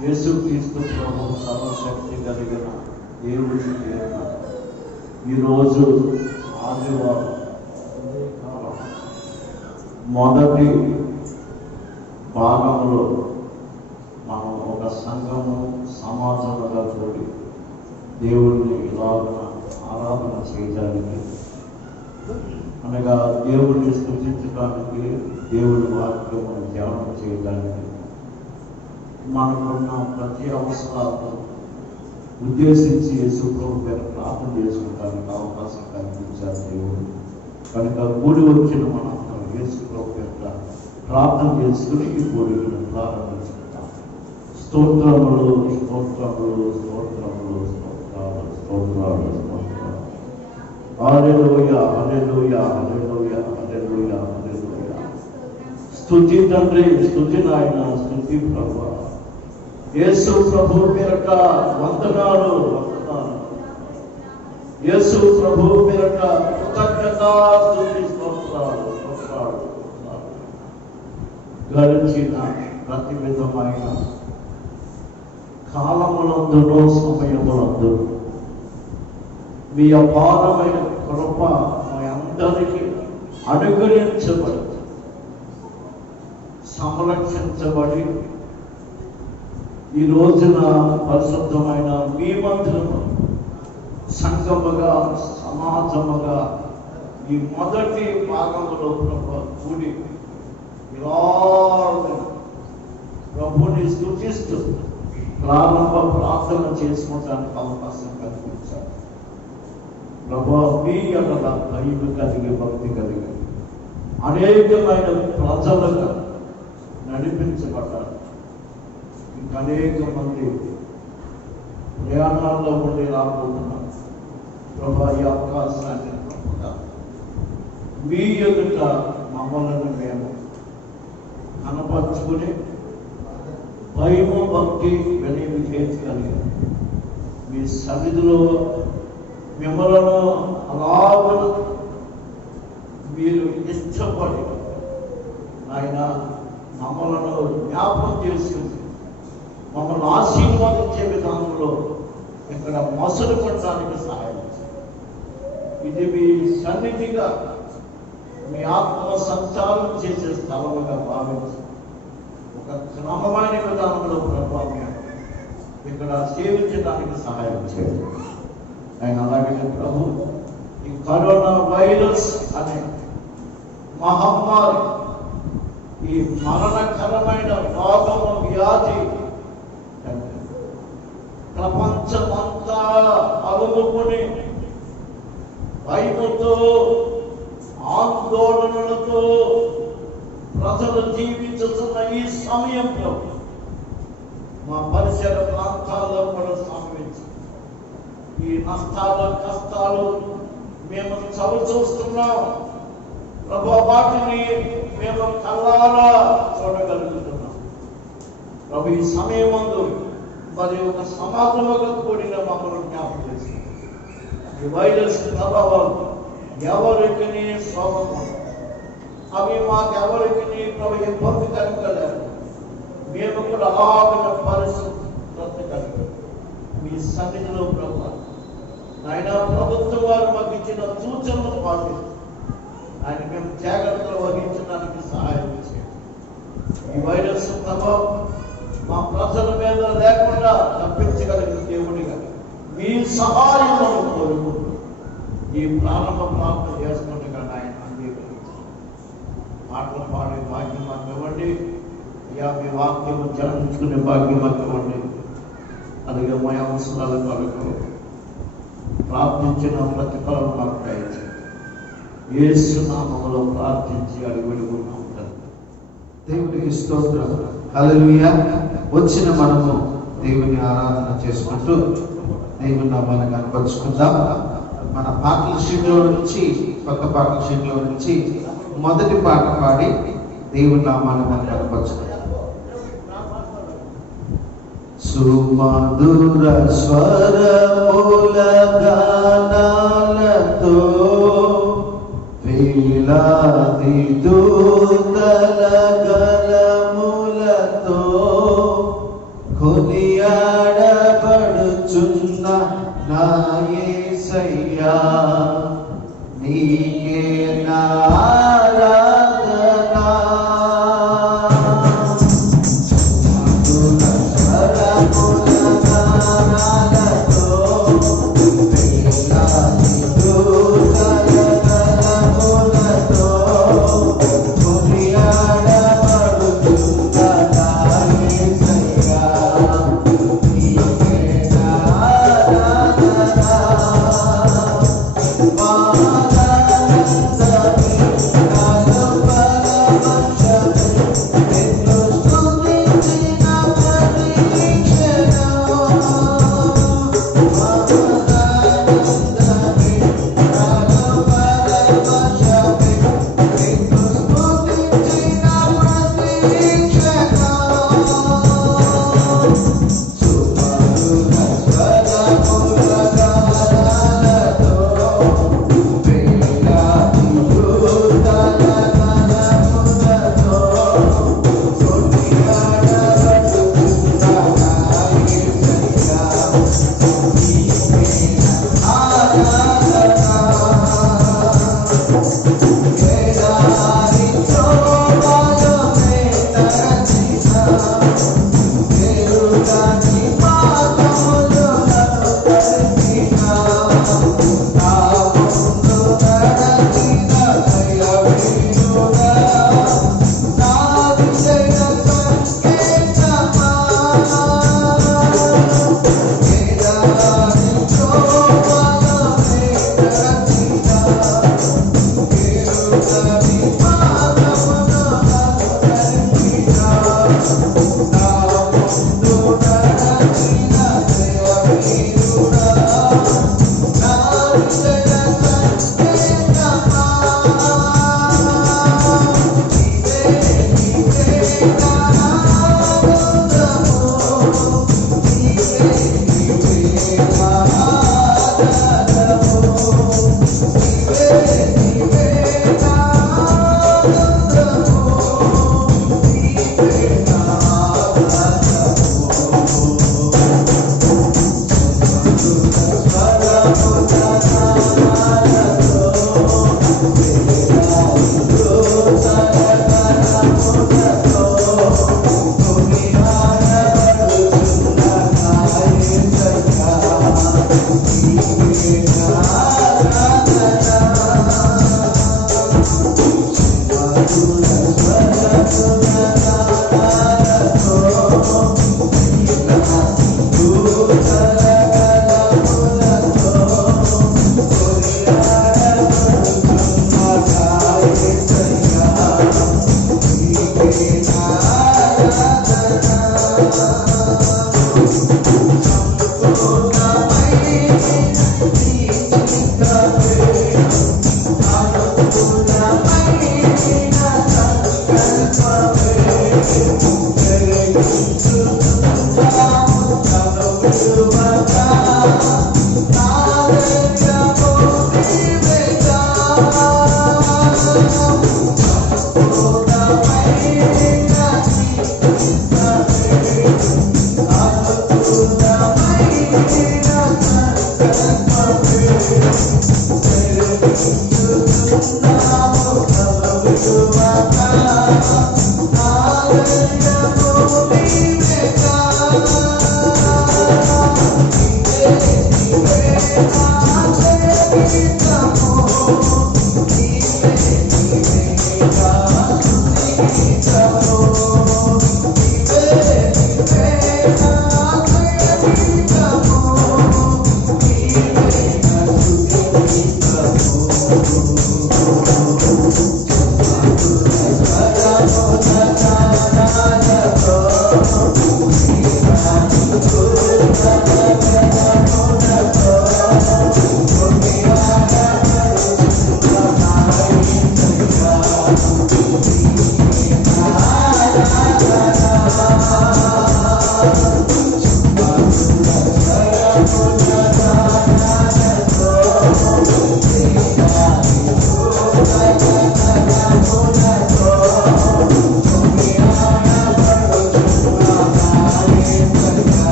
యేసుక్రీస్తు ప్రభు సర్వశక్తి కలిగిన దేవుడి పేరున ఈరోజు ఆదివారం కాలం మొదటి భాగంలో మనం ఒక సంఘము సమాజంగా కూడి దేవుడిని ఇలాగ ఆరాధన చేయడానికి, అనగా దేవుడిని స్తుతించడానికి, దేవుడి వాక్యము ధ్యానం చేయడానికి, మనకున్న ప్రతి అవసరాలను ఉద్దేశించి యేసు ప్రభు పేరు ప్రార్థన చేసుకోవడానికి అవకాశం కల్పించారు దేవుడు. కనుక కూడి వచ్చిన మనందరం యేసు ప్రభు పేరు ప్రార్థన చేసుకుని ఈ కూడికను ప్రారంభించుకుంటాం. స్తోత్రములు స్తోత్రములు స్తోత్రములు స్తోత్రాలు స్తోత్రాలు స్తోత్రాలు. హల్లెలూయా హల్లెలూయా హల్లెలూయా హల్లెలూయా హల్లెలూయా. స్తుతి తండ్రి, స్తుతి నాయన, స్తుతి ప్రభువా. యేసు ప్రభు పేరట వందనాలు వందనాలు. యేసు ప్రభు పేరట కృతజ్ఞత స్తుతి స్తోత్రాలు స్తోత్రాలు. గడిచిన ప్రతి విధమైన కాలములందును సమయములందు మీ అపారమైన కృప మీ అందరికీ అనుగ్రహించబడి సంరక్షించబడి ఈ రోజున పరిశుద్ధమైన మీ మందిరము సంఘముగా సమాజముగా ఈ మొదటి భాగంలో ప్రభు కూడి ప్రభుని స్తుతిస్తూ ప్రారంభ ప్రార్థన చేసుకోవడానికి అవకాశం కల్పించారు. ప్రభు మీ యొక్క భయం కలిగి భక్తి కలిగి అనేకమైన ప్రజలుగా నడిపించబడ్డారు. ఇంకా అనేక మంది ప్రయాణాల్లో ఉండి రాబోతున్నారు. ప్రభు ఈ అవకాశాన్ని మీ ఎదుట మమ్మల్ని మేము కనపరుచుకుని భయము భక్తి వినయము కలిగి మీ సన్నిధిలో మిమ్మలను అలాగ మీరు ఇష్టపడి ఆయన మమ్మలను జ్ఞాపకం చేసుకుని మమ్మల్ని ఆశీర్వాదించే విధానంలో ఇక్కడ మసలు పడడానికి సహాయం. ఇది మీ సన్నిధిగా మీ ఆత్మ సంచారం చేసే స్థలముగా భావించి ఒక క్రమమైన విధానంలో ప్రభావం ఇక్కడ సేవించడానికి సహాయం చేయండి. ఆయన అలాగే ప్రభు ఈ కరోనా వైరస్ అనే మహమ్మారి, ఈ మరణకరమైన రోగము వ్యాధి ప్రపంచమంతా అలుముకొని భయముతో ఆందోళనలతో ప్రజలు జీవించుతున్న ఈ సమయంలో మా పరిసర ప్రాంతాల్లో కూడా సంభవించి ఈ నష్టాలు కష్టాలు మేము చవిచూస్తున్నాం. ప్రభు వాటిని మేము కళ్ళారా చూడగలుగుతున్నాం. ప్రభు ఈ సమయమందు మరి ఒక సమాజంగా కూడిన మమ్మల్ని జ్ఞాపకం చేసి ఈ వైరస్ ప్రభావం ఎవరికి శోభము అవి మాకెవరికి ప్రభు ఇబ్బంది కలగలేదు. మేము కూడా అలాగిన పరిస్థితి కలిగారు మీ సన్నిధిలో ప్రభు. ఆయన ప్రభుత్వం వారు మాకు ఇచ్చిన సూచనలు పాటిస్తూ ఆయన మేము జాగ్రత్తలు వహించడానికి సహాయం చేయండి. ఈ వైరస్ ప్రభావం మా ప్రజల మీద లేకుండా తప్పించగలిగిన దేవుడిగా మీ సహాయంలో కోరుకుంటూ ఈ ప్రారంభ ప్రార్థన చేసుకుంటుగా ఆయన అంగీకరించారు. పాటలు పాడే భాగ్యం మాకు ఇవ్వండి అయ్యా. మీ వాక్యం ధ్యానించుకునే భాగ్యం మాకు ఇవ్వండి. అలాగే మా అవసరాల కొరకు ప్రార్థించిన ప్రతిఫలం మాకు దయచేయండి. యేసు నామములో ప్రార్థించి అడిగి వేడుకుంటున్నాం. దేవుడికి స్తోత్రం. హల్లెలూయా. వచ్చిన మనము దేవుని ఆరాధన చేసుకుంటూ దేవుని నామాన్ని కనపరుచుకుందాం. మన పాటల షీట్లో నుంచి కొత్త పాటల షీట్లో నుంచి మొదటి పాట పాడి దేవుని నామాన్ని మనం కనపరుచుకుందాం. సుమధుర స్వరముల గానాలతో వేలాది దూతల గలములతో కొనియాడబడుచున్న నా యేసయ్యా, నీకే నా ఆరాధన.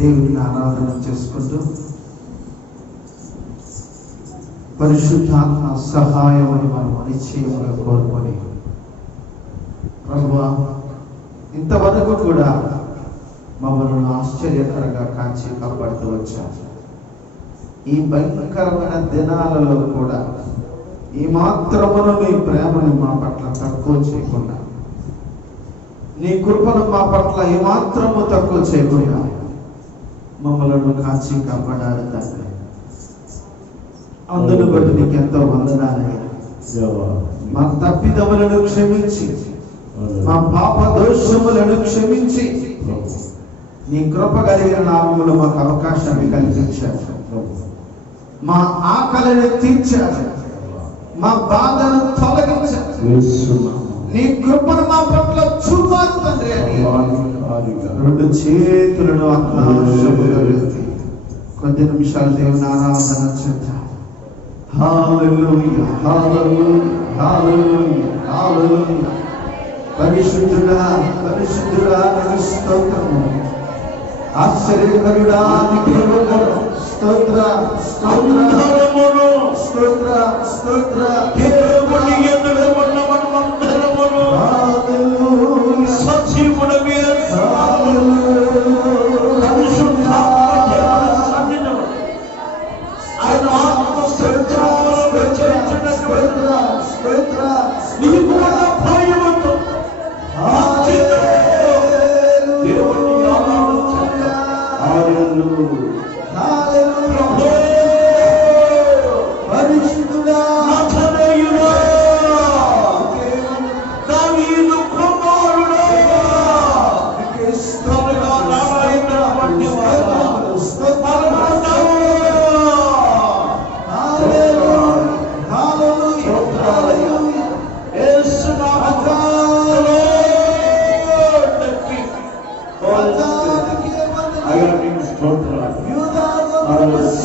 దేవుని ఆరాధన చేసుకుంటూ పరిశుద్ధాత్మ సహాయం అని మనం నిశ్చయముగా కోరుకొని, ప్రభువా ఇంతవరకు కూడా మమ్మల్ని ఆశ్చర్యకరంగా కాచి కాపాడుతూ వచ్చారు. ఈ భయంకరమైన దినాలలో కూడా ఈ మాత్రమును నీ ప్రేమను మా పట్ల తక్కువ చేయకుండా, నీ కృపను మా పట్ల ఈ మాత్రము తక్కువ చేయకుండా మమ్మలను కాచి కాపాడారు తండ్రి. అందును బట్టి నీకు ఎంతో వందనాలయ్యా. మా తప్పిదములను క్షమించి, మా పాప దోషములను క్షమించి, నీ కృప కలిగిన నామములు మాకు అవకాశాన్ని కల్పించారు. మా ఆకలిని తీర్చారు, మా బాధను తొలగించారు, నీ కృపను మా పట్ల చూపారు తండ్రి అని 2 చేతులను ఆకాశముగా ఎత్తి కొద్ది నిమిషాలు దేవుని ఆరాధన చేద్దాం. హల్లెలూయా, హల్లెలూయా, హల్లెలూయా, హల్లెలూయా. పరిశుద్ధుడా, పరిశుద్ధుడా నీకు స్తోత్రము. ఆశ్చర్యకరుడా నీకు వందనం. స్తోత్ర, స్తోత్ర, స్తోత్ర, స్తోత్ర. దేవుని ఎదుట ఉన్న మనమందరమును హల్లెలూయా సజీవుడమే. హల్లెలూయా పరిశుద్ధాత్మ సన్నిధిలో ఆయన ఆత్మ సంచారం చేస్తున్నటువంటి స్తోత్ర నీకు ఉన్న భయముతో దేవుని ఆరాధించండి. హల్లెలూయా, హల్లెలూయా. పరిశుద్ధుడా, నజరేయుడా, దావీదు కుమారుడా, నీకే స్తోత్రముగా నారాయణుడైనటువంటి వాడా, స్తోత్రములు. హల్లెలూయా, హల్లెలూయా, హల్లెలూయా. యేసు నామములో అయ్యానికి స్తోత్రాలు. Yes,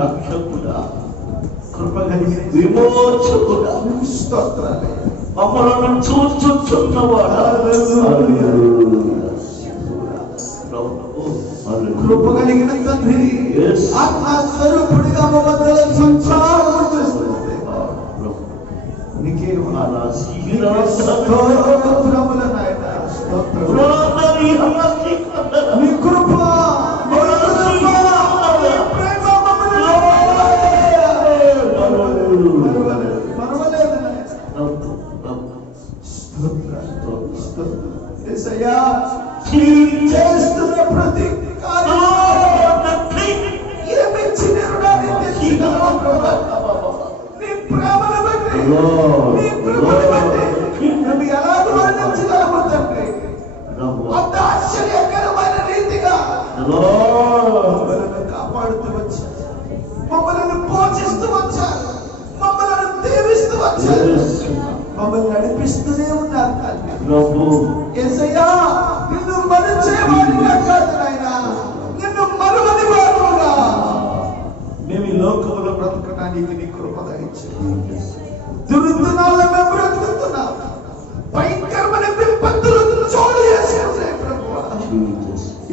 రక్షకుడా, కృప కలిగిన విమోచకుడా, మమ్మలను చూచుచున్నవాడా, కృప కలిగిన తండ్రి, ఆత్మస్వరూపుడిగా మమ్మల్ని సంచారం చేస్తున్నది. నీకే స్తోత్రములు నాయన, స్తోత్రములు. నీ కృప చేస్తున్న ప్రతి ఆశ్చర్యకరమైన రీతిగా మమ్మల్ని కాపాడుతూ వచ్చారు, మమ్మల్ని పోషిస్తూ వచ్చారు, మమ్మల్ని దీవిస్తూ వచ్చారు, మమ్మల్ని నడిపిస్తూనే ఉన్నారు. యేసయ్యా, నిన్ను మరిచేవాడిగా కాదు నాయనా, నిన్ను మరువని వాడుగా మేము ఈ లోకంలో బ్రతకడానికి నీ కృప దయచేయండి. దుర్దినాల్లో మేము బ్రతుకుతున్నాం, భయంకరమైన విపత్తులు చోటు చేసి ఉన్నాయి ప్రభువా.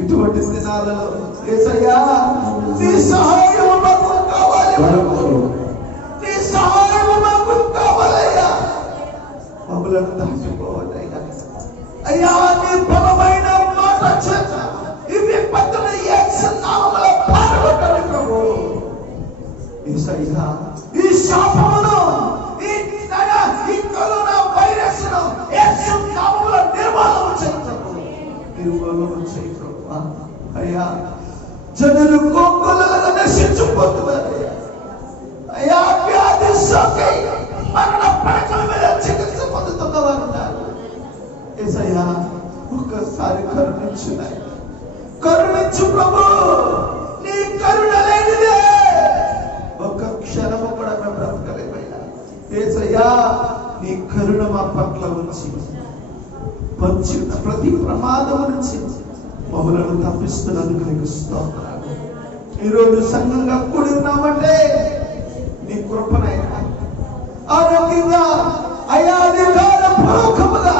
ఇటువంటి దినాలలో యేసయ్యా, నీ సహాయం మాకు కావాలి, నీ సహాయం మాకు కావాలయ్యా. మమ్మలను దాచిపోవద్దయ్యా అయ్యా, నీ బలమైన మాట చేత ఈ విపత్తులు యేసు నామములో పారగొట్టండి ప్రభు. యేసయ్యా, ఈ శాపమును, ఈ కరోనా వైరస్ ను యేసు నామములో నిర్మూలన చేయండి, నిర్మూలన చేయి ప్రభు. అయ్యా, జనులు కోకొల్లలుగా నశించిపోతున్నారు అయ్యా. వ్యాధి సోకి మరణ పడకల మీద చికిత్స పొందుతున్న వారు ఉన్నారు. యేసయ్యా, ఒక్కసారి కరుణించు, కరుణించు ప్రభు. నీ కరుణ లేనిదే ఒక్క క్షణము కూడా మేము బ్రతకలేమైనా. యేసయ్యా, నీ కరుణ మా పట్ల ఉంచి వచ్చిన ప్రతి ప్రమాదం నుంచి మమ్మలను తప్పిస్తున్నందుకు నీకు స్తోత్రాలు. ఈరోజు సంఘంగా కూడి ఉన్నామంటే నీ కృపనైనా, ఆరోగ్యంగా అయా అధికారపూర్వకముగా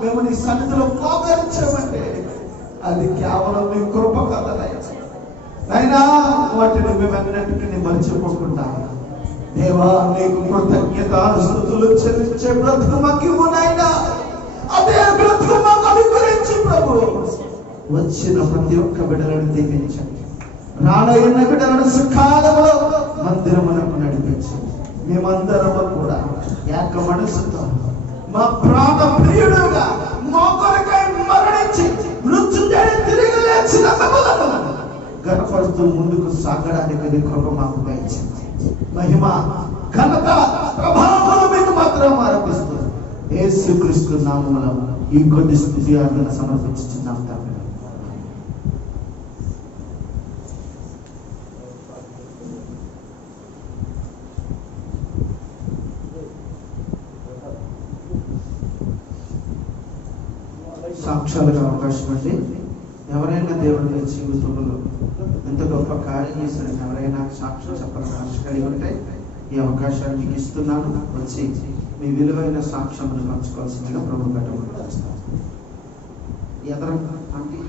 మేము నీ సన్నిధిలో మోకరించామంటే అది కేవలం నీ కృప కదనైనా. వాటిని మేమన్నిటిని మర్చిపోకుండా దేవా, నీకు కృతజ్ఞతాస్తుతులు చెల్లించే బ్రతుకు మాకు నాయనా. అదే బ్రతుకు మాకు అనుగ్రహించు ప్రభు. వచ్చిన ప్రతి ఒక్క బిడ్డలను దీవించండి, రానయ్యున్న బిడ్డలను సకాలంలో మందిరమునకు నడిపించండి. మేమందరము కూడా ఏక మనసుతో మా ప్రాణ ప్రియుడుగా మా కొరకై మరణించి మృత్యుంజయుడు తిరిగి లేచిన మమ్మలను గర్వపడుతూ ముందుకు సాగడానికి నీ కృప మాకు దయచేయండి. మహిమ, ఘనత, ప్రభావం మీకు మాత్రం ఆరోపిస్తూ యేసుక్రీస్తు నామములో ఈ కొద్ది స్తుతి ఆరాధన సమర్పించుచున్నాం తండ్రి. సాక్ష్యాలకు అవకాశం అండి. ఎవరైనా దేవుడి మీ జీవితంలో ఎంత గొప్ప కార్యం చేసిన ఎవరైనా సాక్ష్యం చెప్పాలని ఆశ కలిగి ఉంటే ఈ అవకాశాన్ని మీకు ఇస్తున్నాను. వచ్చి మీ విలువైన సాక్ష్యమును పంచుకోవాల్సిందిగా ప్రభు పెట్టమని చేస్తాను. ఎదర అంటే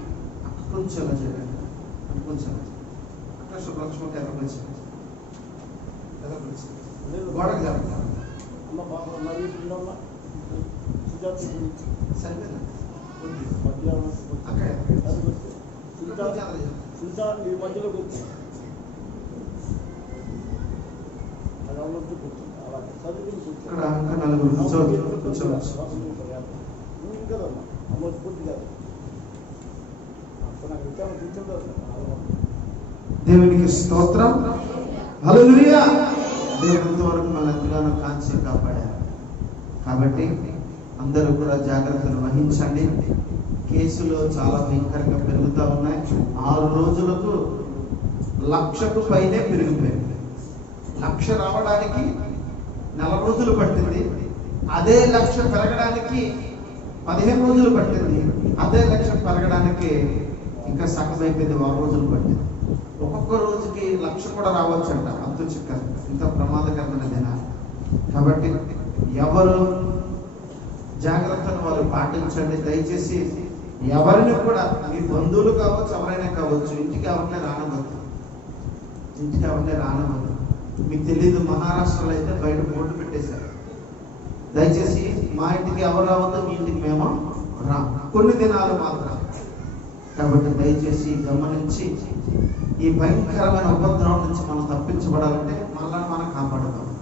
కొంచెం ఎలా చేయండి, కొంచెం అక్కడ శుభ్రలక్ష్మకి ఎదర గోడకు జరగదు. ఈ మధ్యలో కూర్చో అలా చదువుకుని కదమ్మా అమ్మ పూర్తి కాదు నాకు విచారణ కూర్చుంటారు. దేవునికి స్తోత్రం. హల్లెలూయా. దేవుని వరకు మన ఎంతగానో కాంచి కాపాడారు. కాబట్టి అందరూ కూడా జాగ్రత్తలు వహించండి. కేసులు చాలా భయంకరంగా పెరుగుతూ ఉన్నాయి. 6 రోజులకు 1,00,000కు పైనే పెరిగిపోయింది. 1,00,000 రావడానికి 4 రోజులు పట్టింది. అదే 1,00,000 పెరగడానికి 15 రోజులు పట్టింది. అదే 1,00,000 పెరగడానికి ఇంకా సగం అయిపోయింది, 6 రోజులు పట్టింది. ఒక్కొక్క రోజుకి 1,00,000 కూడా రావచ్చు అంట. అంత చిక్క ఇంత ప్రమాదకరమైన దినాలు. కాబట్టి ఎవరు జాగ్రత్తను వారు పాటించండి. దయచేసి ఎవరిని కూడా, మీ బంధువులు కావచ్చు, ఎవరైనా కావచ్చు, ఇంటికి ఎవరినే రానవద్దు. మీకు తెలీదు, మహారాష్ట్రలో అయితే బయట బోర్డు పెట్టేశారు, దయచేసి మా ఇంటికి ఎవరు రావద్దు, మీ ఇంటికి మేము రా, కొన్ని దినాలు మాత్రం. కాబట్టి దయచేసి గమనించి ఈ భయంకరమైన ఉపద్రవం నుంచి మనం తప్పించబడాలంటే మనల్ని మనం కాపాడుకోవాలి.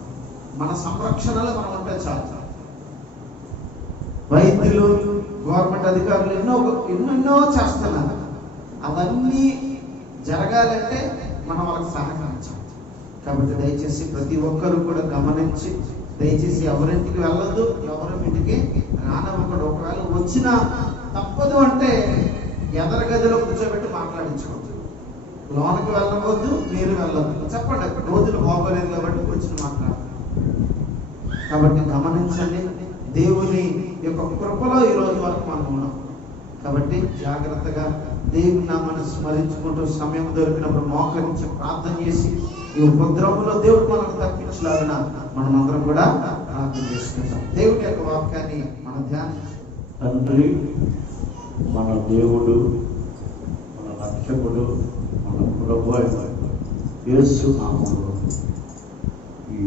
మన సంరక్షణలో మనం ఉంటే చాలు. వైద్యులు, గవర్నమెంట్ అధికారులు ఎన్నెన్నో చేస్తున్నారు. అవన్నీ జరగాలంటే మనం వాళ్ళకి సహకరించాలి. కాబట్టి దయచేసి ప్రతి ఒక్కరు కూడా గమనించి, దయచేసి ఎవరింటికి వెళ్ళొద్దు, ఎవరి ఇంటికి రానివ్వకూడదు. ఒకవేళ వచ్చినా తప్పదు అంటే ఎదరి గదిలో కూర్చోబెట్టి మాట్లాడించుకోవద్దు. లోనికి వెళ్ళవద్దు, మీరు వెళ్ళొద్దు. చెప్పండి, రోజులు బాగోలేదు కాబట్టి కూర్చుని మాట్లాడాలి. కాబట్టి గమనించండి, దేవుని యొక్క కృపలో ఈ రోజు వరకు మనం ఉన్నాం. కాబట్టి జాగ్రత్తగా దేవుని నామాన్ని స్మరించుకుంటూ సమయం దొరికినప్పుడు మోకరించి ప్రార్థన చేసి ఈ ఉపద్రవంలో దేవుడు మనకు తప్పించలాగిన మనం అందరం కూడా ప్రార్థన చేసుకుంటాం. దేవుని యొక్క వాక్యాన్ని మన ధ్యానం. తండ్రి, మన దేవుడు, మన రక్షకుడు, మన ప్రభువు యేసు నామములో ఈ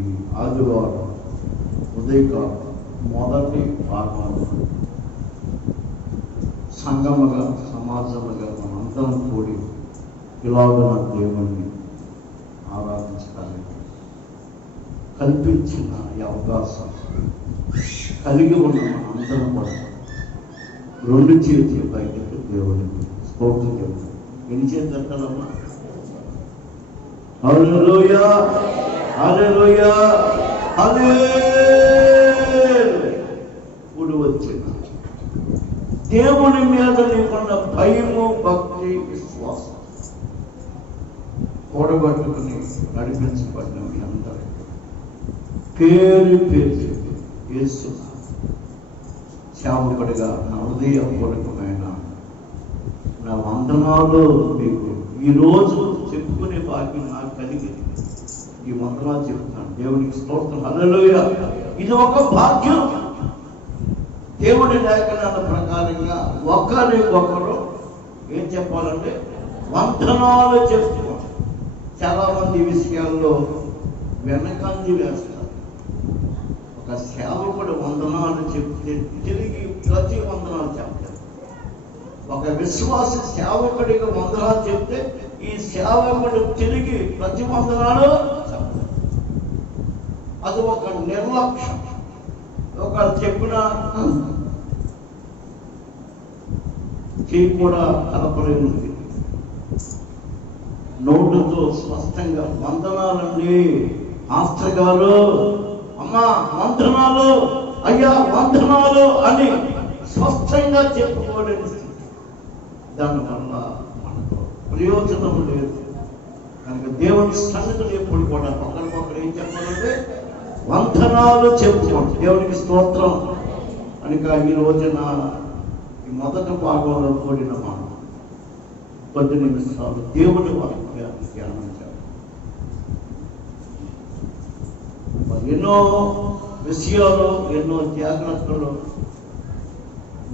ఆదివారం ఉదయకాలం మొదటి భాగంలో సంగముగా, సమాజముగా మనందరం కూడి ఇలాగున దేవుణ్ణి ఆరాధించడానికి కల్పించిన ఈ అవకాశం కలిగి ఉన్న మనందరం కూడా 2 చేతులు పైకి దేవుడికి స్తోత్రం చెప్తాం. ఎన్ని చేతులు అంటారమ్మా? హల్లెలూయా, హల్లెలూయా, హల్లెలూయా. కూడి వచ్చిన దేవుని మీద నీకున్న భయము, భక్తి, విశ్వాసం కూడబట్టుకుని నడిపించబడిన మీ అందరూ పేరు చెప్పి యేసు సేవకుడిగా నా హృదయపూర్వకమైన నా వందనాలు మీకు ఈరోజు చెప్పుకునే భాగ్యం నాకు కలిగింది. ఈ వందనాలు చెప్తున్నాను. దేవునికి స్తోత్రం. హల్లెలూయా. ఇది ఒక భాగ్యం. దేవుడి లేఖనాల ప్రకారంగా ఒకరికొకరు ఏం చెప్పాలంటే వందనాలు చెప్తున్నారు. చాలా మంది విషయాల్లో వెనకంది వేస్తారు. ఒక సేవకుడు వందనాలు చెప్తే తిరిగి ప్రతి వందనాలు చెప్తారు. ఒక విశ్వాస సేవకుడికి వందనాలు చెప్తే ఈ సేవకుడు తిరిగి ప్రతి వందనాలు చెప్తారు. అది ఒక నిర్లక్ష్యం. ఒకరు చెప్పిన చేయి కూడా కలపలేనిది. నోటుతో స్పష్టంగా వందనాలండి మాస్టర్ గారు, అమ్మా వందనాలు, అయ్యా వందనాలు అని స్పష్టంగా చెప్పుకోలేని స్థితి. దానివల్ల మనకు ప్రయోజనం లేదు. కనుక దేవుని సన్నిధిలో ఎప్పుడు కూడా ఒకరికొకరు ఏం చెప్పాలంటే వందనాలు చెప్పుకోండి. దేవునికి స్తోత్రం. కనుక ఈ రోజున ఈ మొదటి భాగంలో కూడిన మనం కొద్ది నిమిషాలు దేవుడి వాక్యాన్ని ధ్యానించాలి. ఎన్నో విషయాలు, ఎన్నో జాగ్రత్తలు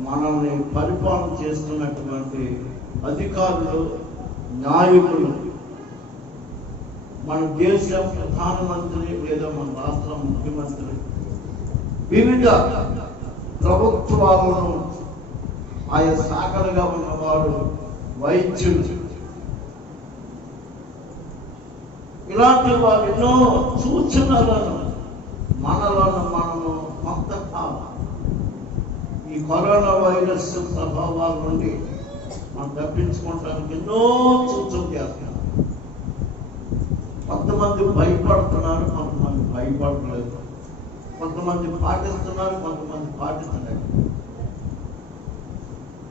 మనల్ని పరిపాలన చేస్తున్నటువంటి అధికారులు, నాయకులు, మన దేశ ప్రధానమంత్రి లేదా మన రాష్ట్ర ముఖ్యమంత్రి వివిధ ప్రభుత్వాలను ఆయా శాఖలుగా ఉన్నవాడు, వైద్యులు, ఇలాంటి వారు ఎన్నో సూచనలను మనలను మనము కొంతకాలం ఈ కరోనా వైరస్ ప్రభావాల నుండి మనం తప్పించుకోవడానికి ఎన్నో సూచనలు చేస్తున్నారు. కొంతమంది భయపడుతున్నారు, కొంతమంది భయపడలేదు, కొంతమంది పాటిస్తున్నారు, కొంతమంది పాటించలేదు.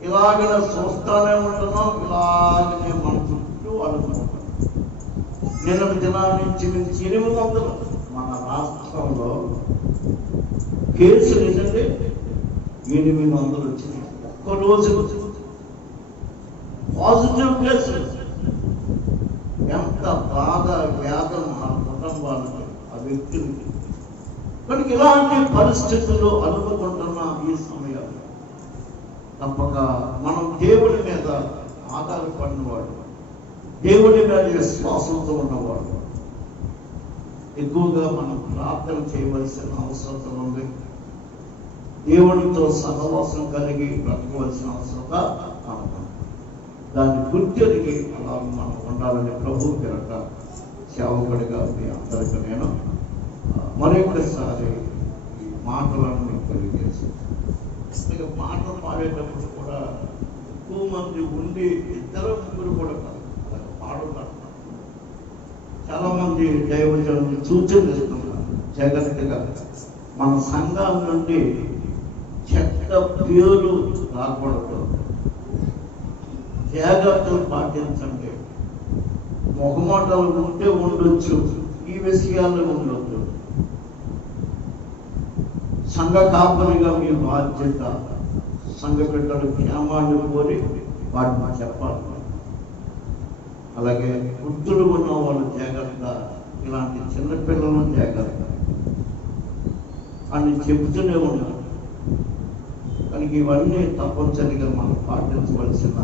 ఇలాగనే చూస్తానే ఉంటున్నాం, ఇలాగనే మన చుట్టూ అడుగుతుంటాం. నిన్నటి దినానికి మించి 800 మన రాష్ట్రంలో కేసులు ఏంటంటే 800 వచ్చినాయి ఒక్క రోజు. పాజిటివ్ కేసులు. ఎంత బాధ, వేదన ఆ కుటుంబాలకి, ఆ వ్యక్తులకి. కనుక ఇలాంటి పరిస్థితులు అనుకుంటున్న ఈ సమయాలు తప్పక మనం దేవుడి మీద ఆధారపడినవాడు, దేవుడి మీద విశ్వాసంతో ఉన్నవాడు, ఎక్కువగా మనం ప్రార్థన చేయవలసిన అవసరం ఉంది. దేవుడితో సహవాసం కలిగి బ్రతకవలసిన అవసరత మనకు. దాన్ని గుర్తెరిగి అలా మనం ఉండాలని ప్రభు పేరట సేవకుడిగా మీ అందరికీ నేను మరొకసారి ఈ మాటలను మీకు తెలియజేసి, మాటలు పాడేటప్పుడు కూడా ఎక్కువ మంది ఉండి 2-3 కూడా కాదు పాడుతారు. చాలా మంది దైవజనులు సూచనలు ఇస్తున్నారు. జాగ్రత్తగా మన సంఘాల నుండి చెడ్డ పేరు రాకూడదు, జాగ్రత్తలు పాటించండి. మొహమాటాలు ఉంటే ఉండొచ్చు, ఈ విషయాల్లో ఉండొచ్చు. సంఘ కాపరిగా మీ బాధ్యత సంఘ బిడ్డలు క్షేమాన్ని కోరి వాటిని చెప్పాలి. అలాగే వృద్ధులు ఉన్న వాళ్ళు జాగ్రత్త, ఇలాంటి చిన్నపిల్లలను జాగ్రత్త అని చెబుతూనే ఉన్నారు. కనుక ఇవన్నీ తప్పనిసరిగా మనం పాటించవలసిన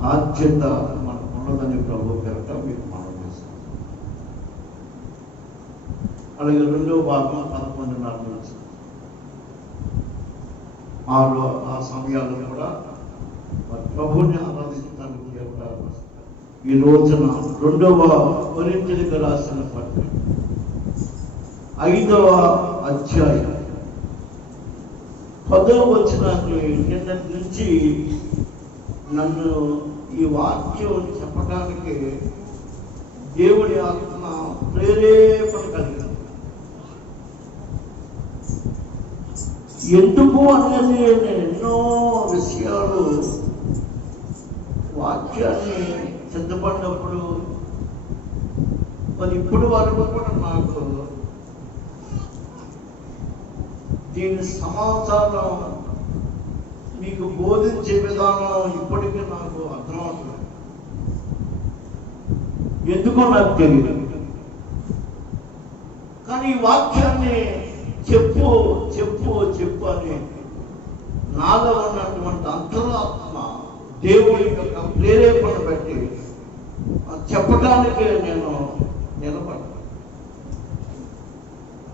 బాధ్యత మనకు ఉన్నదని ప్రభు పేరట మీకు మనం చేస్తాం. అలాగే 2వ భాగం 11:30 నుంచి ఆ సమయాల్లో కూడా ప్రభుని ఆరాధించడానికి ఈ రోజున 2వ కొరింథీయులకు రాసిన పత్రిక 5వ అధ్యాయం 10వ వచనాన్ని నిన్నటి నుంచి నన్ను ఈ వాక్యం చెప్పడానికి దేవుడి ఆత్మ ప్రేరేపణ కలిగింది. ఎందుకు అనేది నేను ఎన్నో విషయాలు వాక్యాన్ని సిద్ధపడినప్పుడు మరి ఇప్పుడు వరకు కూడా నాకు దీని సమాచారం మీకు బోధించే విధానం ఇప్పటికీ నాకు అర్థమవుతుంది. ఎందుకో నాకు తెలియదు. కానీ ఈ వాక్యాన్ని చెప్పు చెప్పు చెప్పు అని నాలో ఉన్నటువంటి అంతరాత్మ దేవుడి యొక్క ప్రేరేపణ బట్టి చెప్పడానికి నేను నిలబడ్డాను.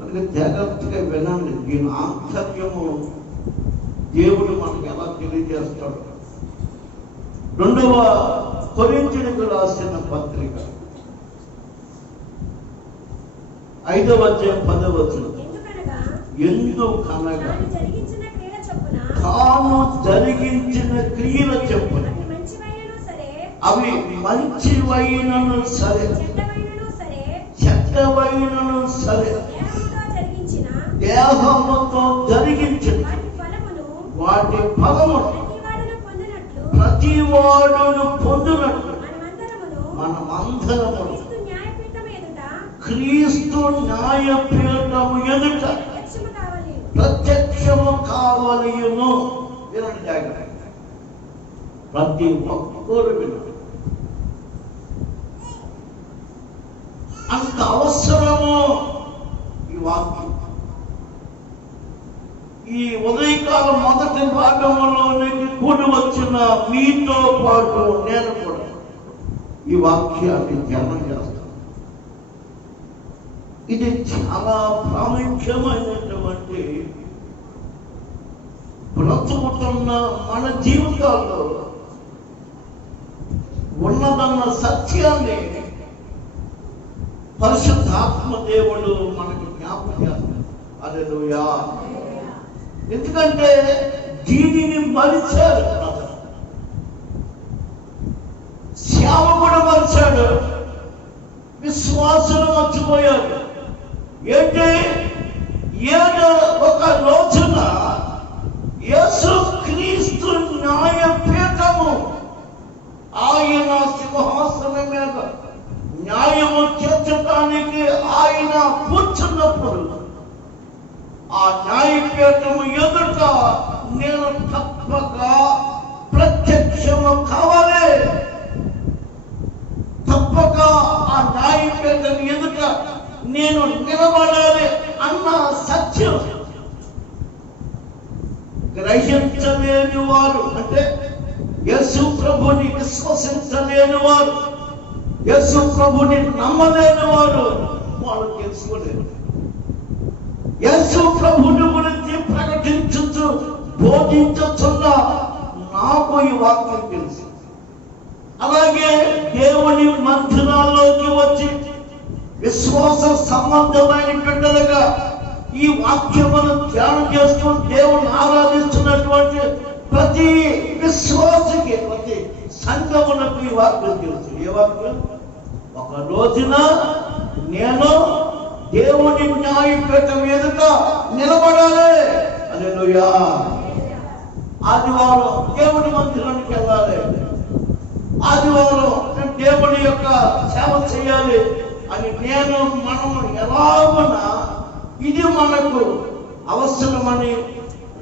అందుకే జాగ్రత్తగా వినండి. దీని ఆంతర్యము దేవుడు మనకు ఎలా తెలియజేస్తాడు. 2వ కొరింథీయులకు రాసిన పత్రిక 5వ అధ్యాయం 10వ వచనం. ఎందుకనగా తాను జరిగించిన క్రియల చెప్పున అవి మంచివైనను సరే చెడ్డవైనను సరే దేహముతో జరిగించిన వాటి ఫలమును ప్రతి వాడును పొందినట్లు మనమందరము క్రీస్తు న్యాయపీఠము ఎదుట ప్రత్యక్షము కావలయును. వినండి జాగ్రత్త, ప్రతి ఒక్కరు వినండి. అంత అవసరము ఈ వాక్యం. ఈ ఉదయకాలం మొదటి భాగంలోనికి కూడి వచ్చిన మీతో పాటు నేను కూడా ఈ వాక్యాన్ని ధ్యానం చేస్తాను. ఇది చాలా ప్రాముఖ్యమైనటువంటి బ్రతుకుతున్న మన జీవితాల్లో ఉన్నదన్న సత్యాన్ని పరిశుద్ధాత్మ దేవుడు మనకు జ్ఞాపకం చేస్తాడు. హల్లెలూయా. ఎందుకంటే దీనిని మరిచారు, సేవకుడు మరిచాడు, విశ్వాసులు మర్చిపోయారు. ఏంటి? ఏదో ఒక రోజున యేసుక్రీస్తు న్యాయపీఠము, ఆయన సింహాసనం మీద న్యాయము తీర్చడానికి ఆయన కూర్చున్నప్పుడు ఆ న్యాయపీఠము ఎదుట నేను తప్పక ప్రత్యక్షము కావాలి, తప్పక ఆ న్యాయపీఠం ఎదుట నేను నిలబడాలి అన్న సత్యం గ్రహించలేని వారు, అంటే యేసు ప్రభుని విశ్వసించలేని వారు, యేసు ప్రభుని నమ్మలేని వారు వాళ్ళు తెలుసుకోలేరు. యేసు ప్రభుని గురించి ప్రకటించు బోధించుతున్న నాకు ఈ వాక్యం తెలుసు. అలాగే దేవుని మందిరాల్లోకి వచ్చి విశ్వాస సంబంధమైన బిడ్డలుగా ఈ వాక్యమును ధ్యానం చేస్తూ దేవుని ఆరాధిస్తున్నటువంటి ప్రతి విశ్వాసికి, ప్రతి సంఘమునకు ఈ వాక్యం తెలుసు. ఏ వాక్యం? ఒక రోజున నేను దేవుని న్యాయపీఠం ఎదుట నిలబడాలి. హల్లెలూయా. ఆదివారం దేవుని మందిరానికి వెళ్ళాలి, ఆదివారం దేవుని యొక్క సేవ చేయాలి అని మనం ఎలాగునా ఇది మనకు అవసరమని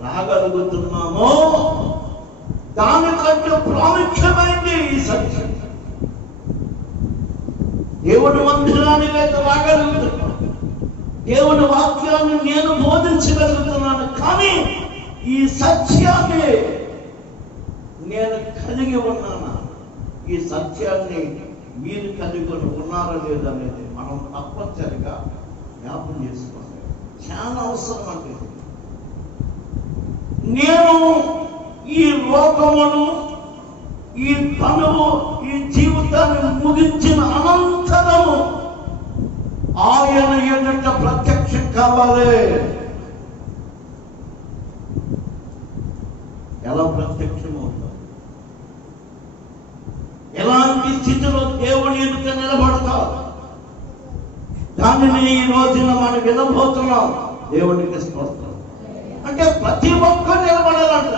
రాగలుగుతున్నామో దానికంటే ప్రాముఖ్యమైంది ఈ సత్యం. దేవుని మందిరానికి అయితే రాగలుగుతున్నాను, దేవుని వాక్యాన్ని నేను బోధించగలుగుతున్నాను, కానీ ఈ సత్యాన్ని నేను కలిగి ఉన్నానా, ఈ సత్యాన్ని మీరు కలిగి ఉన్నారా లేదనేది మనం తప్పనిసరిగా జ్ఞాపకం చేసుకోవాలి. చాలా అవసరం అంటే నేను ఈ లోకమును, ఈ తనువు, ఈ జీవితాన్ని ముగించిన అనంతరము ఆయన ఎదుట ప్రత్యక్షం కావాలి. ఎలా ప్రత్యక్షం అవుతాం? ఎలాంటి స్థితిలో దేవుని ఎదుట నిలబడతాం? దానిని ఈ రోజున మనం వినబోతున్నాం. దేవునికి స్తోత్రం. అంటే ప్రతి ఒక్కరు నిలబడాలంట.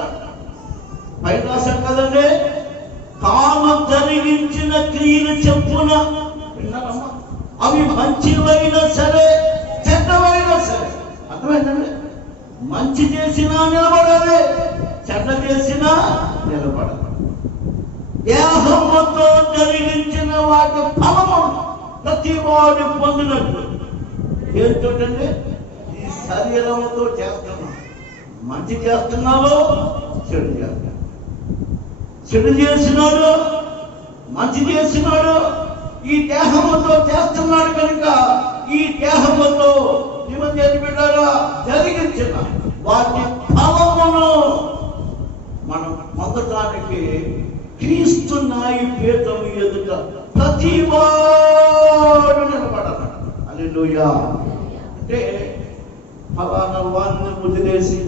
పైన రాశాం కదండి, తాను జరిగించిన క్రియలు చెప్పున, విన్నారమ్మా, అవి మంచివైనా సరే చెడ్డవైనా సరే. అర్థమైందండి? మంచి చేసినా నిలబడాలి, చెడ్డ చేసినా నిలబడాలి. దేహముతో జరిగించిన వాటి ఫలము ప్రతి వాడు పొందినట్టు. ఏంటంటే ఈ శరీరముతో చేస్తున్నావు, మంచి చేస్తున్నావు, చెడు చేస్తున్నావు. చెడు చేసినాడు, మంచి చేసినాడు, ఈ దేహముతో చేస్తున్నాడు కనుక ఈ దేహముతో పెట్టారా జరిగించిన వాటి ఫలమును మనం పొందటానికి క్రీస్తు న్యాయపీఠం ఎదుట ప్రతి వాడు నిలబడాలి. హల్లెలూయా. అంటే ఫలానా వారిని వదిలేసి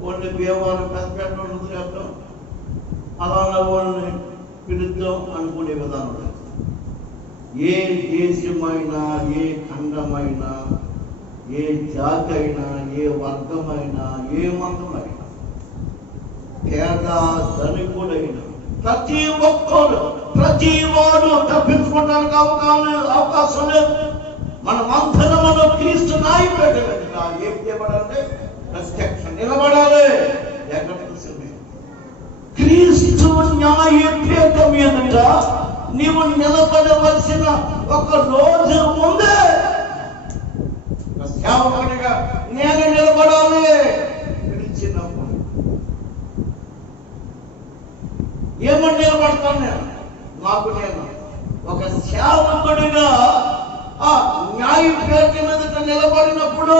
కొన్ని వ్యవహారం పెద్ద వదిలేద్దాం, ఫలానా వాళ్ళని పిలుద్దాం అనుకునే విధానం లేదు. ఏ దేశమైనా, ఏ ఖండమైనా, ఏ జాతి అయినా, ఏ వర్గమైనా, ఏ మతమైనా, పేద ధనికుడైనా ప్రతి ఒక్కరు, ప్రతి వాడు తప్పించుకోవడానికి అవకాశం లేదు. మనమంతరములో క్రీస్తు న్యాయపీఠం ఏం చేయబడాలంటే ప్రత్యక్షం నిలబడాలి. క్రీస్తు న్యాయపీఠం ఎదుట నీవు నిలబడవలసిన ఒక రోజు ముందే సేవకుడిగా నేను నిలబడాలి. పిలిచినప్పుడు ఏమని నిలబడతాను నేను? నేను ఒక సేవకుడిగా ఆ న్యాయపీఠం ఎదుట నిలబడినప్పుడు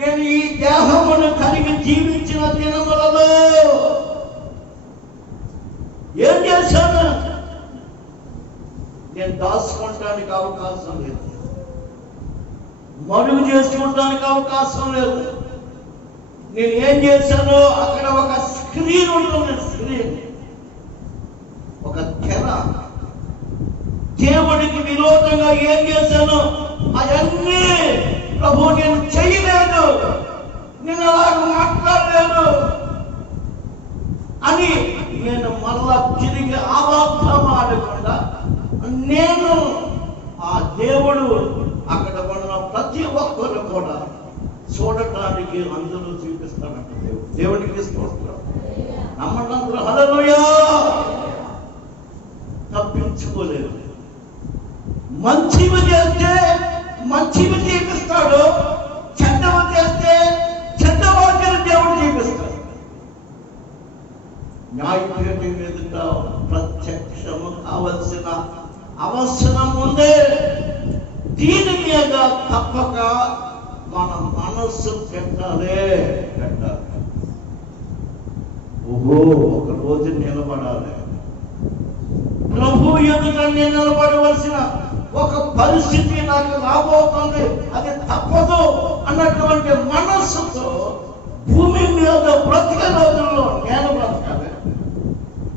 నేను ఈ దేహమును కలిగి జీవించిన చేసుకోవడానికి అవకాశం లేదు, మరుగు చేసుకోవడానికి అవకాశం లేదు. నేను ఏం చేశాను, అక్కడ ఒక స్క్రీన్ ఉంటుంది, స్క్రీన్, ఒక తెర. దేవుడికి విరోధంగా ఏం చేశాను, అవన్నీ ప్రభు నేను చేయలేదు, నేను అలాగ మాట్లాడలేదు అని నేను మళ్ళా తిరిగి అబద్ధం ఆడకుండా నేను ఆ దేవుడు అక్కడ ఉన్న ప్రతి ఒక్కరు కూడా చూడటానికి అందరూ చూపిస్తానంట. దేవుడికి తీసుకొస్తాడు. నమ్మండి అందరూ హల్లెలూయా. తప్పించుకోలేదు. మంచివి చేస్తే మంచివి చూపిస్తాడు, చెడ్డవి చేస్తే చెడ్డవాటిని దేవుడు చూపిస్తాడు. న్యాయపీఠం ఎదుట ప్రత్యక్షము కావలసిన అవసరం ఉంది. దీని మీద తప్పక మన మనస్సు పెట్టాలి. ఓహో, ఒక రోజు నిలబడాలి, ప్రభు ఎదుట నేను నిలబడవలసిన ఒక పరిస్థితి నాకు రాబోతుంది, అది తప్పదు అన్నటువంటి మనస్సుతో భూమి మీద బ్రతికే రోజుల్లో నేను బ్రతకాలి.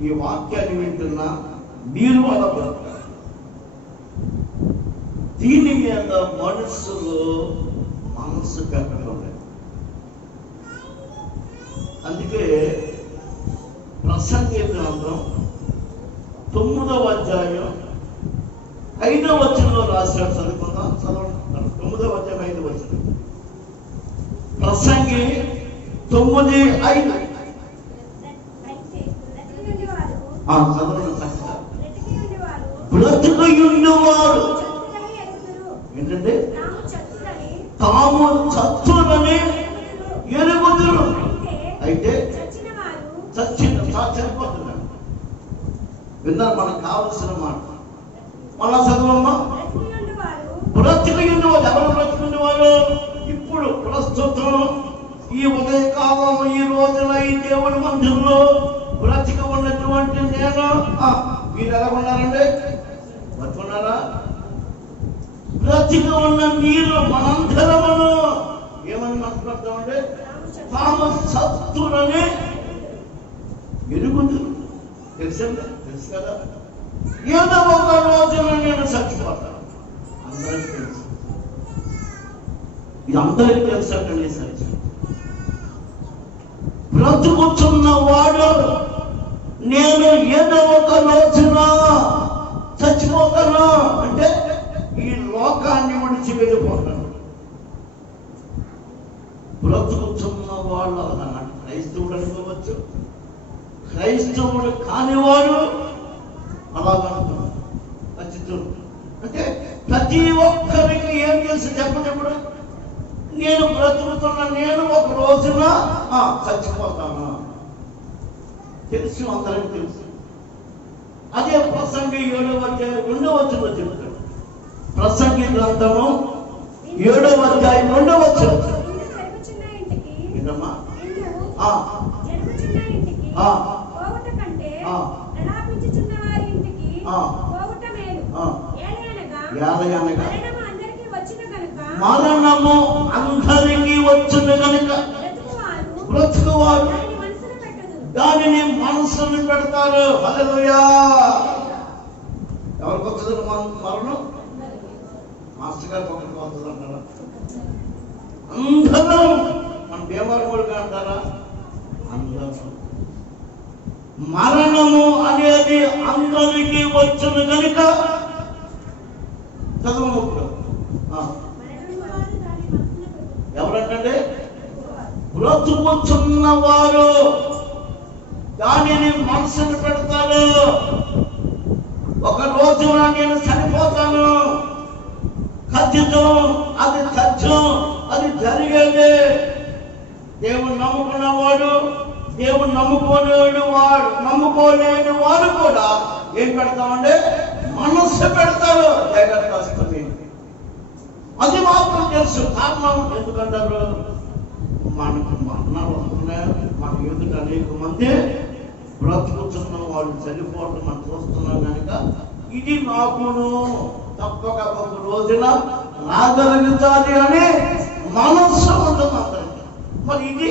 ఈ వాక్యాన్ని వింటున్నా మీరు అలా బ్రతకాలి. దీని మీద మనస్సు పెట్టడం లేదు. అందుకే ప్రసంగి గ్రంథం 9వ అధ్యాయం 5వ వచనంలో రాశాడు. చదువుకుందాం, చదవండి. 9వ అధ్యాయం 5వ వచనం. ప్రసంగి 9:5. చదవండి చక్కగా. బ్రతుకుయుండువారు ఏంటంటే తాము చచ్చునని ఎరుగుదురు. అయితే చనిపోతున్నాడు. విన్నారు? మనకు కావలసిన మాట. మళ్ళా చదవమ్మా. బ్రతుకుయుండువారు. ఎవరు బ్రతుకునేవారు? ఇప్పుడు ప్రస్తుతం ఈ ఉదయకాలం, ఈ రోజున ఈ దేవుని మందిరంలో బ్రతికి ఉన్నటువంటి నేను. మీరు ఎలా ఉన్నారండి? బ్రతుకున్నారా? బ్రతికి ఉన్న మీరు మనందరమును ఏమని మాట్లాడతామండి? తాము సత్తులని ఎరుగుదురు. తెలుసండి? తెలుసు కదా. ఏదో ఒక రోజున నేను చచ్చిపోతాను. అందరికీ తెలుసు. ఇది అందరికీ తెలుసు అండి. సత్యం. బ్రతుకుతున్న వాడు నేను ఏదో ఒక రోజున చచ్చిపోతాను అంటే ఈ లోకాన్ని విడిచి వెళ్ళిపోతాను. బ్రతుకుతున్న వాళ్ళు అన్నమాట. క్రైస్తవుడు అనుకోవచ్చు, క్రైస్తవుడు కానివాడు అలాగనుకున్నాడు. ఖచ్చితంగా అంటే ప్రతి ఒక్కరికి ఏం తెలుసు చెప్పప్పుడు, నేను బ్రతుకుతున్న నేను ఒక రోజున చచ్చిపోతాను తెలుసు, అందరికి తెలుసు. అదే ప్రసంగి 7వ అధ్యాయం 2వ వచనంలో చెప్తాడు. ప్రసంగి గ్రంథము 7వ అధ్యాయం 2వ వచనం. ఏంటమ్మా? మరణము అందరికీ వచ్చిన కనుక బ్రతుకువారు దానిని మనసును పెడతారు. హల్లెలూయా. ఎవరికి వస్తుంది మరణం? మాస్టర్ గారికి ఒకరికి వస్తుంది అంటారా? అందరూ మన దేవాలములుగా అంటారా? అందరూ. మరణము అనేది అందరికీ వచ్చిన కనుక చదువు. ఎవరంటే బ్రతుకుతున్న వారు దానిని మనసును పెడతారు. ఒక రోజున నేను చనిపోతాను, ఖచ్చితం, అది సత్యం, అది జరిగేది. దేవుని నమ్ముకున్నవాడు, దేవుని నమ్ముకోలేని వాడు కూడా ఏం పెడతామంటే మనస్సు పెడతారు. జాగ్రత్త వస్తుంది. అది మాత్రం తెలుసు. కారణం ఎందుకంటారు? మనకు మరణాలు వస్తున్నాయి. మన ఎదుట అనేక మంది బ్రతుకుతున్న వాళ్ళు చనిపోవడం మనం చూస్తున్నాం కనుక ఇది నాకును తప్పక ఒక రోజున రాగలుగుతాది అని మనస్సు ఉంటుంది అందరికి. మరి ఇది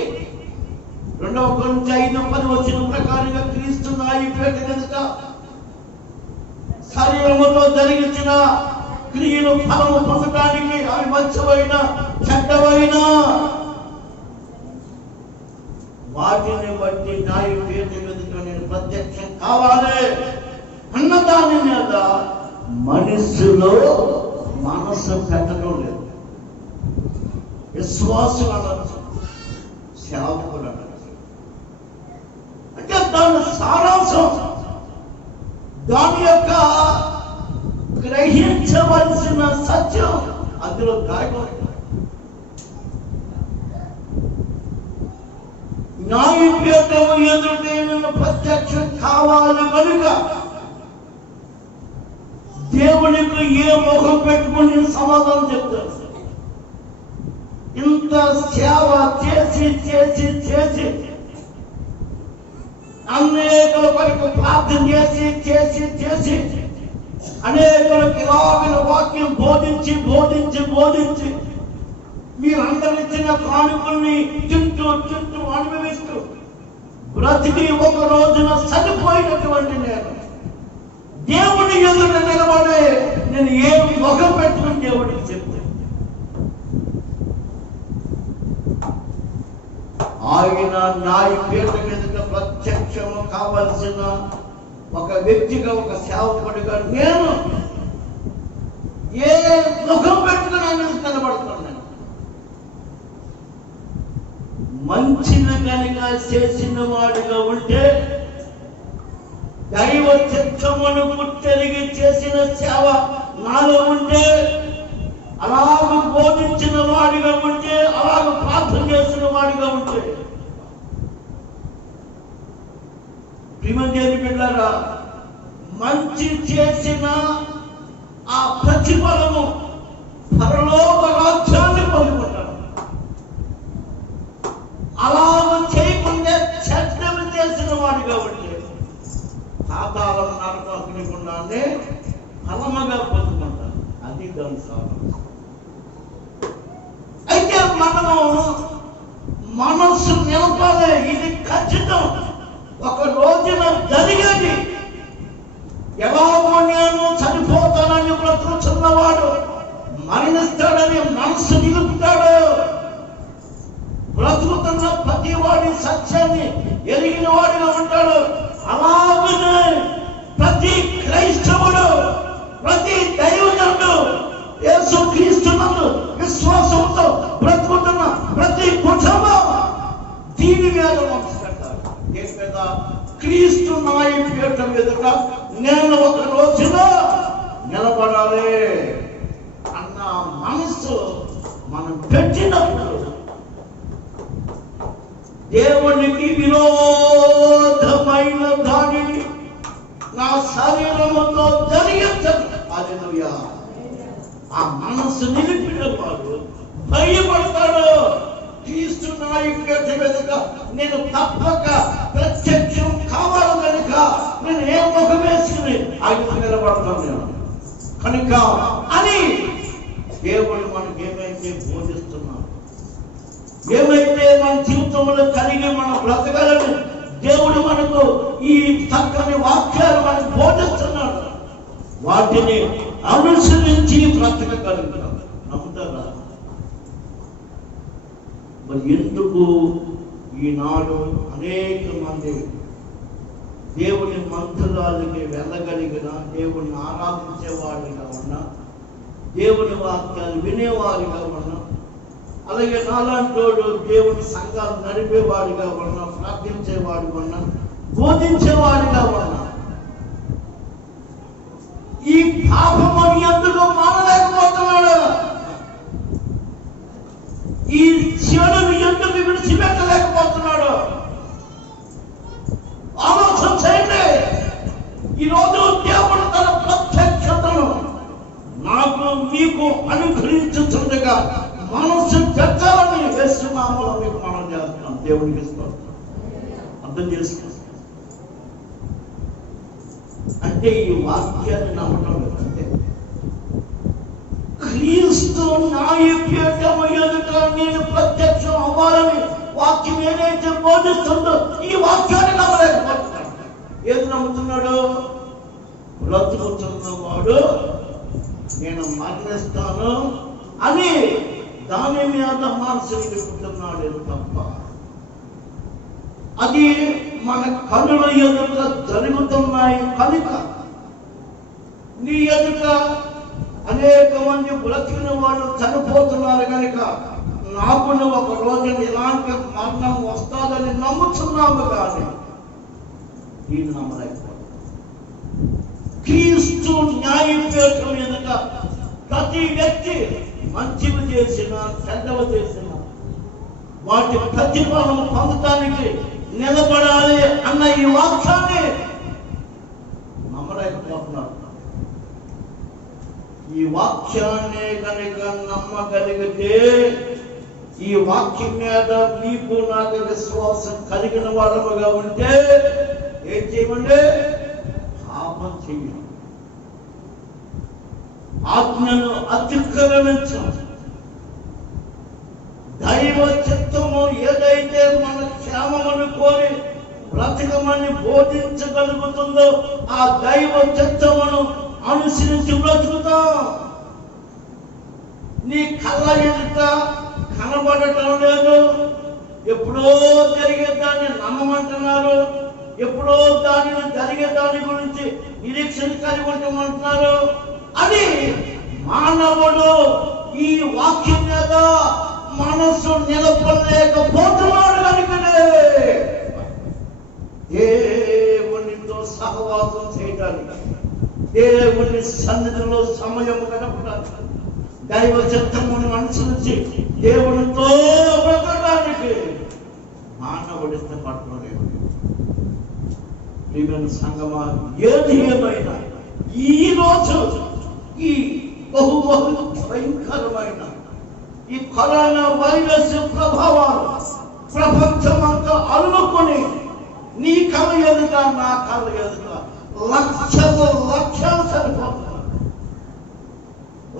2 కొరింథీ 5:10 ప్రకారంగా క్రీస్తు నాయకుడి కనుక శరీరములో జరిగించిన క్రియలు ఫలము పొందడానికి అవి మంచివైన చెడ్డవైన వాటిని బట్టి నాయకుడి కనుక నేను ప్రత్యక్షం కావాలి అన్నదాని మీద మనిషిలో మనస్సు పెట్టడం లేదు. విశ్వాసం అనొచ్చు, సేవకులు అనొచ్చు. అంటే దాని సారాంశం, దాని యొక్క గ్రహించవలసిన సత్యం అందులో దాగి న్యాయపీఠము ఎదుటే ప్రత్యక్షం కావాలి కనుక దేవునికి ఏ ముఖం పెట్టుకుని సమాధానం చెప్తారు. ఇంత సేవ చేసి చేసి చేసి అనేకుల కొరకు ప్రార్థన చేసి చేసి చేసి అనేకులకు ఇలాగిన వాక్యం బోధించి బోధించి బోధించి మీరందరూ ఇచ్చిన కానుకల్ని చుట్టూ చుట్టూ అనుభవిస్తూ బ్రతికి ఒక రోజున చనిపోయినటువంటి నేను దేవుని ఎదుట నిలబడే నేను ఏ ముఖం పెట్టుకుని దేవుడికి చెప్తాను. ఆయన న్యాయపీఠ మీదట ప్రత్యక్షము కావలసిన ఒక వ్యక్తిగా, ఒక సేవకుడిగా నేను ఏ ముఖం పెట్టుకుని ఆయన నిలబడుతున్నాను. మంచిని కనుక చేసిన వాడిగా ఉంటే, దైవ చిత్తమును గుర్తెరిగి చేసిన సేవ నాలో ఉంటే, అలాగ బోధించిన వాడిగా ఉంటే, అలాగ ప్రార్థన చేసిన వాడిగా ఉంటే, ప్రియమైన బిడ్డలారా, మంచి చేసిన ఆ ప్రతిఫలము పరలోక రాజ్యాన్ని పొందుకుంటారు. అలాగ చేయకుండా చెడ్డలు చేసిన వాడిగా ఉంటే పాతాళం నరకకుండానే ఫలముగా పొందుకుంటారు. అది దాని సాధన. అయితే మనము మనస్సు నిలపాలి. ఇది ఖచ్చితం, ఒక రోజున జరిగేది. ఎలాగో నేను చనిపోతానని బ్రతుకుతున్నవాడు మరణిస్తాడని మనస్సు నిలుపుతాడు. బ్రతుకుతున్న ప్రతి వాడి సత్యాన్ని ఎరిగిన వాడిగా ఉంటాడు. అలాగనే ప్రతి క్రైస్తవుడు, ప్రతి దైవజనుడు యేసుక్రీస్తునందు విశ్వాసంతో బ్రతుకుతున్న ప్రతి కుటుంబం దీని మీద మనసు పెట్టాలి. దేని మీద? క్రీస్తు న్యాయపీఠం ఎదుట నేను ఒక రోజున నిలబడాలి అన్న మనసు మనం పెట్టినప్పుడు దేవునికి విరోధమైన దానిని నా శరీరముతో జరిగించదు. హల్లెలూయా. ఆ మనస్సు నిలిపిన వాడు భయపడతాడు. క్రీస్తు న్యాయపీఠం ఎదుట నేను తప్పక ప్రత్యక్షం కావాలి కనుక నేను ఏ ముఖం వేసుకుని ఆయన నిలబడతాను నేను కనుక అని దేవుడు మనకి ఏమైతే బోధిస్తున్నాడు, ఏమైతే మన జీవితంలో కలిగి మనం బ్రతకాలని దేవుడు మనకు ఈ చక్కని వాక్యాలు మనకు బోధిస్తున్నాడు, వాటిని అనుసరించి బ్రతకగలుగుతాం. నమ్ముతారా? మరి ఎందుకు ఈనాడు అనేక మంది దేవుని మందిరాలకి వెళ్ళగలిగిన, దేవుని ఆరాధించేవాడిగా ఉన్నా, దేవుని వాక్యాలు వినేవాడిగా ఉన్నా, అలాగే నాలాంటోడు దేవుని సంఘాలు నడిపేవాడిగా ఉన్నా, ప్రార్థించేవాడిగా ఉన్నా, బోధించేవాడిగా ఉన్నా, ఈ పాపము ఎందుకు మానలేకపోతున్నాడు? ఈ చెడును ఎందుకు విడిచిపెట్టలేకపోతున్నాడు? ఆలోచన చేయండి. ఈరోజు దేవుడు తన ప్రత్యక్షతను నాకు మీకు అనుగ్రహించుతుండగా మనసు పెట్టాలని వేస్తున్నామో మీకు మనం చేస్తున్నాం. దేవుడికి ఇస్తాం. అర్థం చేసుకో. అంటే ఈ వాక్యాన్ని నమ్మటం లేదు. అంతే. క్రీస్తు న్యాయపీఠము ఎదుట నేను ప్రత్యక్షం అవ్వాలని వాక్యం ఏదైతే బోధిస్తుందో ఈ వాక్యాన్ని నమ్మలేకపోతున్నాడు. ఏది నమ్ముతున్నాడు? బ్రతుకుతున్నవాడు నేను మరణిస్తాను అని దాని మీద మనసు నిలుపుతున్నాడు తప్ప అది మన కనుల ఎదుట జరుగుతున్నాయి కనుక నీ ఎదుట అనేక మంది బ్రతికిన వాళ్ళు చనిపోతున్నారు కనుక నాకు ఒక రోజు ఇలాంటి మరణం వస్తాదని నమ్ముతున్నాము. కానీ దీన్ని నమ్మలేకపోతున్నాం. క్రీస్తు న్యాయపీఠం ఎదుట ప్రతి వ్యక్తి మంచివి చేసిన చెడ్డవి చేసిన వాటి ప్రతిఫలం పొందటానికి నిలబడాలి అన్న ఈ వాక్యాన్ని నమ్మలేకపోతున్నారు. ఈ వాక్యాన్ని కనుక నమ్మగలిగితే ఈ వాక్యం మీద మీకు నాకు విశ్వాసం కలిగిన వాళ్ళముగా ఉంటే ఏం చేయమండి? పాపం చెయ్యం, ఆజ్ఞను అతిక్రమించం. దైవ చిత్తము ఏదైతే మన క్షేమమును కోరి బ్రతకమని బోధించగలుగుతుందో ఆ దైవ చిత్తమును అనుసరించి బ్రతుకుతాం. నీ కళ్ళ ఎదుట కనబడటం లేదు, ఎప్పుడో జరిగే దాన్ని నమ్మమంటున్నారు, ఎప్పుడో దానిని జరిగే దాని గురించి నిరీక్షణ కలిగి ఉంటామంటున్నారు అని మానవుడు ఈ వాక్యం మీద మనసు నిలబడలేకపోతున్నాడు. కనుకనే దేవునితో సహవాసం చేయడానికి, దేవుని సన్నిధిలో సమయం గడపడానికి, దైవ చిత్తమును అనుసరించి దేవునితో బ్రతకడానికి మానవుడి ఇష్టపడలేదు. ప్రియమైన సంగమా, ఏది ఏమైనా ఈ రోజు ఈ బహు భయంకరమైన ఈ కరోనా వైరస్ ప్రభావాలు ప్రపంచమంతా అలుముకొని నీ కళ ఎదుట నా కళ ఎదుట లక్షలు సరిపోతున్నారు.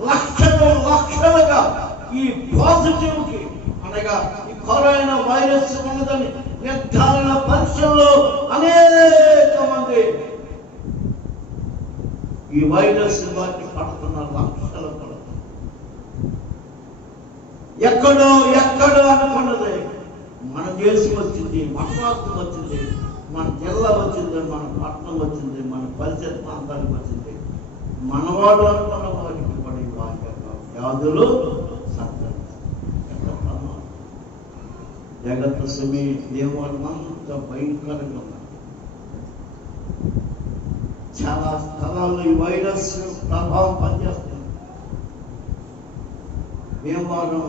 లక్షలుగా ఈ పాజిటివ్ కి అనగా ఈ కరోనా వైరస్ ఉన్నదని నిర్ధారణ పరీక్షల్లో అనేక మంది ఈ వైరస్ వాటిని పడుతున్నారు. లక్షలు పడుతున్నారు. ఎక్కడో అనుకున్నది మన దేశం వచ్చింది, మన రాష్ట్రం వచ్చింది, మన జిల్లా వచ్చింది, మన పట్టణం వచ్చింది, మన పరిసర ప్రాంతానికి వచ్చింది. మనవాడు అనుకున్న వారికి పడి వారి వ్యాధులు జగత్తు సమీ దేవాలమంత భయంకరంగా ఉన్నాయి. చాలా స్థలాల్లో ఈ వైరస్ ప్రభావం పనిచేస్తుంది. భీమవరం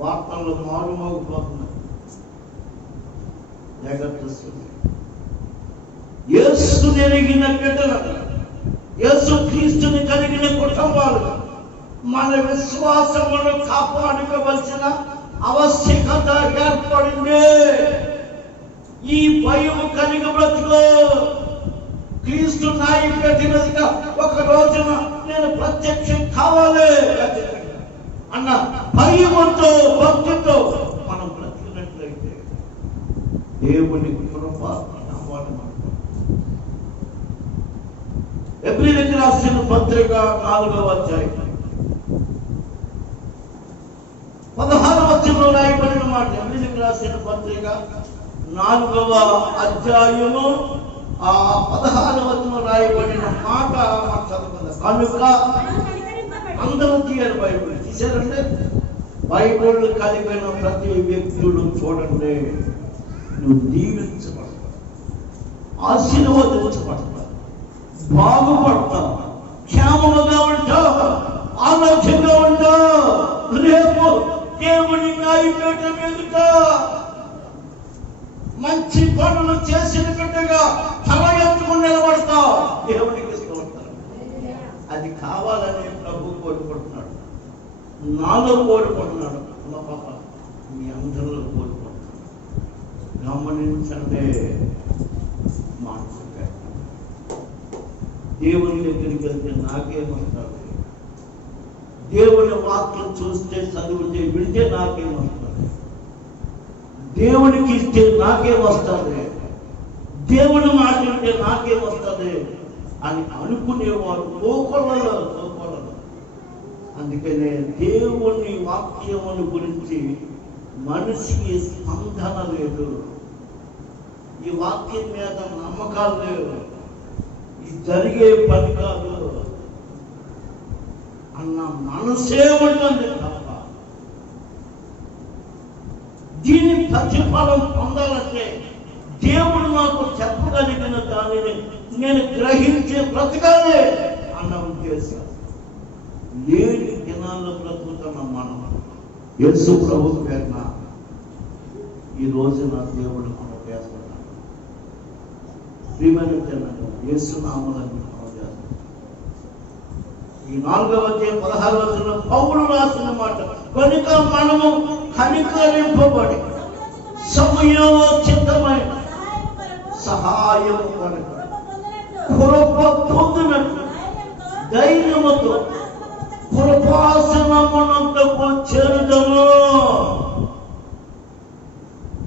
వార్తల్లో మారుమోగిపోతున్నాయి. జగత్తు సమీ యేసుని ఎరిగిన బిడ్డలు, యేసు క్రీస్తుని కలిగిన కుటుంబాలు మన విశ్వాసమును కాపాడుకోవలసిన ఆవశ్యకత ఏర్పడింది. ఈ భయం కలిగి బ్రతుకు. క్రీస్తు న్యాయపీఠంగా ఒక రోజున నేను ప్రత్యక్షం కావాలి అన్న భయముతో భక్తితో మనం బ్రతికినట్లయితే దేవుని కృప కావాలి. ఎబ్రీయులకు రాసిన పత్రిక 4వ అధ్యాయం 16వ వచనంలో రాయబడిన మాట. ఎబ్రీయులకు రాసిన పత్రిక 4వ అధ్యాయము 16వ వచనంలో రాయబడిన మాట మనం చదువుకుందాం. కనుక అందరూ తీయాలి. బైబిల్ తీశారంటే బైబిల్ కలిగిన ప్రతి వ్యక్తుడు చూడండి, నువ్వు దీవించబడతావు, ఆశీర్వదించబడతావు, బాగుపడతావు, క్షేమముగా ఉంటావు, ఆరోగ్యంగా ఉంటావు. రేపు దేవుని న్యాయపీఠం ఎదుట మంచి పనులు చేసిన బిడ్డగా తల ఎత్తుకుని నిలబడతావు. దేవునికి ఇష్టపడతారు. అది కావాలని ప్రభు కోరుకుంటున్నాడు, నాలో కోరుకుంటున్నాడు, పాప మీ అందరిలో కోరుకుంటున్నాడు. గమనించండి. మానసిక దేవుని దగ్గరికి వెళ్తే నాకేమంటారు? దేవుని వాక్యం చూస్తే, చదివితే, వింటే నాకేమొస్తుంది? దేవునికి ఇస్తే నాకేమొస్తుంది? దేవుని మాట వింటే నాకేమొస్తుంది అని అనుకునేవారు లోకలలో. అందుకనే దేవుని వాక్యమును గురించి మనిషికి స్పందన లేదు, ఈ వాక్యం మీద నమ్మకాలు లేవు, ఇది జరిగే పని కాదు అన్న మనసే ఉంటుంది తప్ప దీని ప్రతిఫలం పొందాలంటే దేవుడు నాకు చెప్పగలిగిన దానిని నేను గ్రహించే బ్రతకాలి అన్న ఉద్దేశం. లేని దినాల్లో బ్రతుకుతున్న మనం యేసు ప్రభు పేరున ఈ రోజున దేవుడు మనం చేస్తున్నాడు. ప్రియమైన జనాలు, యేసు నామములను మనం చేస్తున్నాం. ఈ 4వ అధ్యాయం 16వ వచనంలో పౌలు రాసిన మాట, కనుక మనము కనికరింపబడి సమయోచితమైన సహాయము కొరకు కృప పొందినట్లు ధైర్యముతో కృపాసనమునందుకు చేరుదము.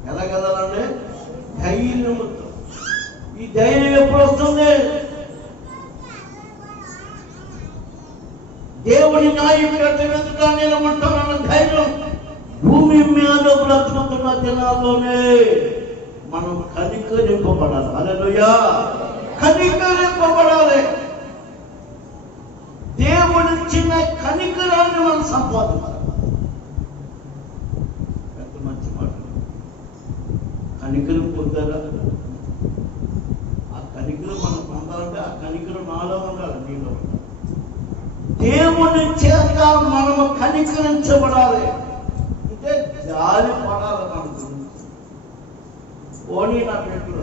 ఎలాగెళ్ళాలంటే ధైర్యముతో. ఈ ధైర్యం ఎప్పుడు వస్తుంది? దేవుడి న్యాయపీఠ ఎదుట నిలబడతానన్న ధైర్యం భూమి మీద బ్రతుకుతున్న దినాల్లోనే మనం కనికరింపబడాలి. హల్లెలూయా, కనికరింపబడాలి. దేవుడిచ్చిన కనికరాన్ని మనం సంపాదించాలి. ఎంత మంచి మాట. కనికరం పొందారా? ఆ కనికరం మనం పొందాలంటే ఆ కనికరం నాలో ఉండాలి, నీలో ఉండాలి. దేవుని చేత మనము కనికరించబడాలి. అంటే జాలి పడాలి మన గురించి. ఓని నా పెట్టు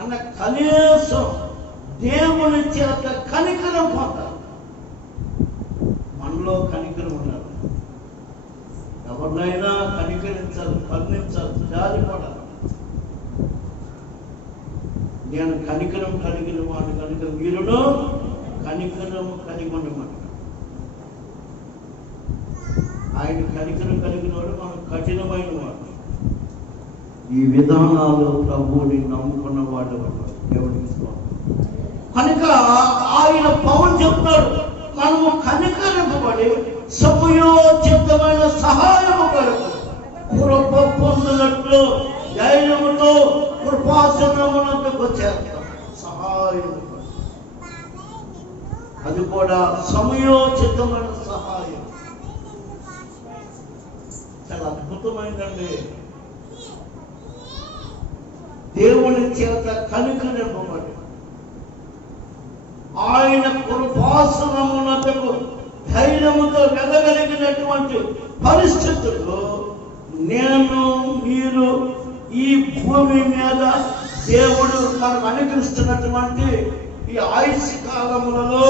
అన్న కనీసం దేవుని చేత కనికరం పొందాలి. మనలో కనికరం ఉండాలి. ఎవరినైనా కనికరించాలి, కరుణించాలి, జాలి పడాలి. నేను కనికరం కలిగిన వాడిని కనుక మీరును కనికరం కలిగి ఉండమాట. ఆయన కనికరం కలిగిన వాడు మనం కఠినమైన వాడు. ఈ విధానాలు ప్రభువుని నమ్ముకున్న వాడు దేవుడికి కనుక ఆయన పౌలు చెప్తాడు, మనము కనికరింపబడి సమయోచితమైన సహాయము కొరకు కృప పొందినట్లు ధైర్యముతో కృపాసనమునందుకు చేస్తాం. సహాయం అది కూడా సమయోచితమైన సహాయం. చాలా అద్భుతమైందండి. దేవుని చేత కనికరింపబడి ఆయన కృపాసనమునకు ధైర్యముతో వెళ్ళగలిగినటువంటి పరిస్థితుల్లో నేను మీరు ఈ భూమి మీద దేవుడు మనకు అనుగ్రహిస్తున్నటువంటి ఈ ఆయుష్ కాలములలో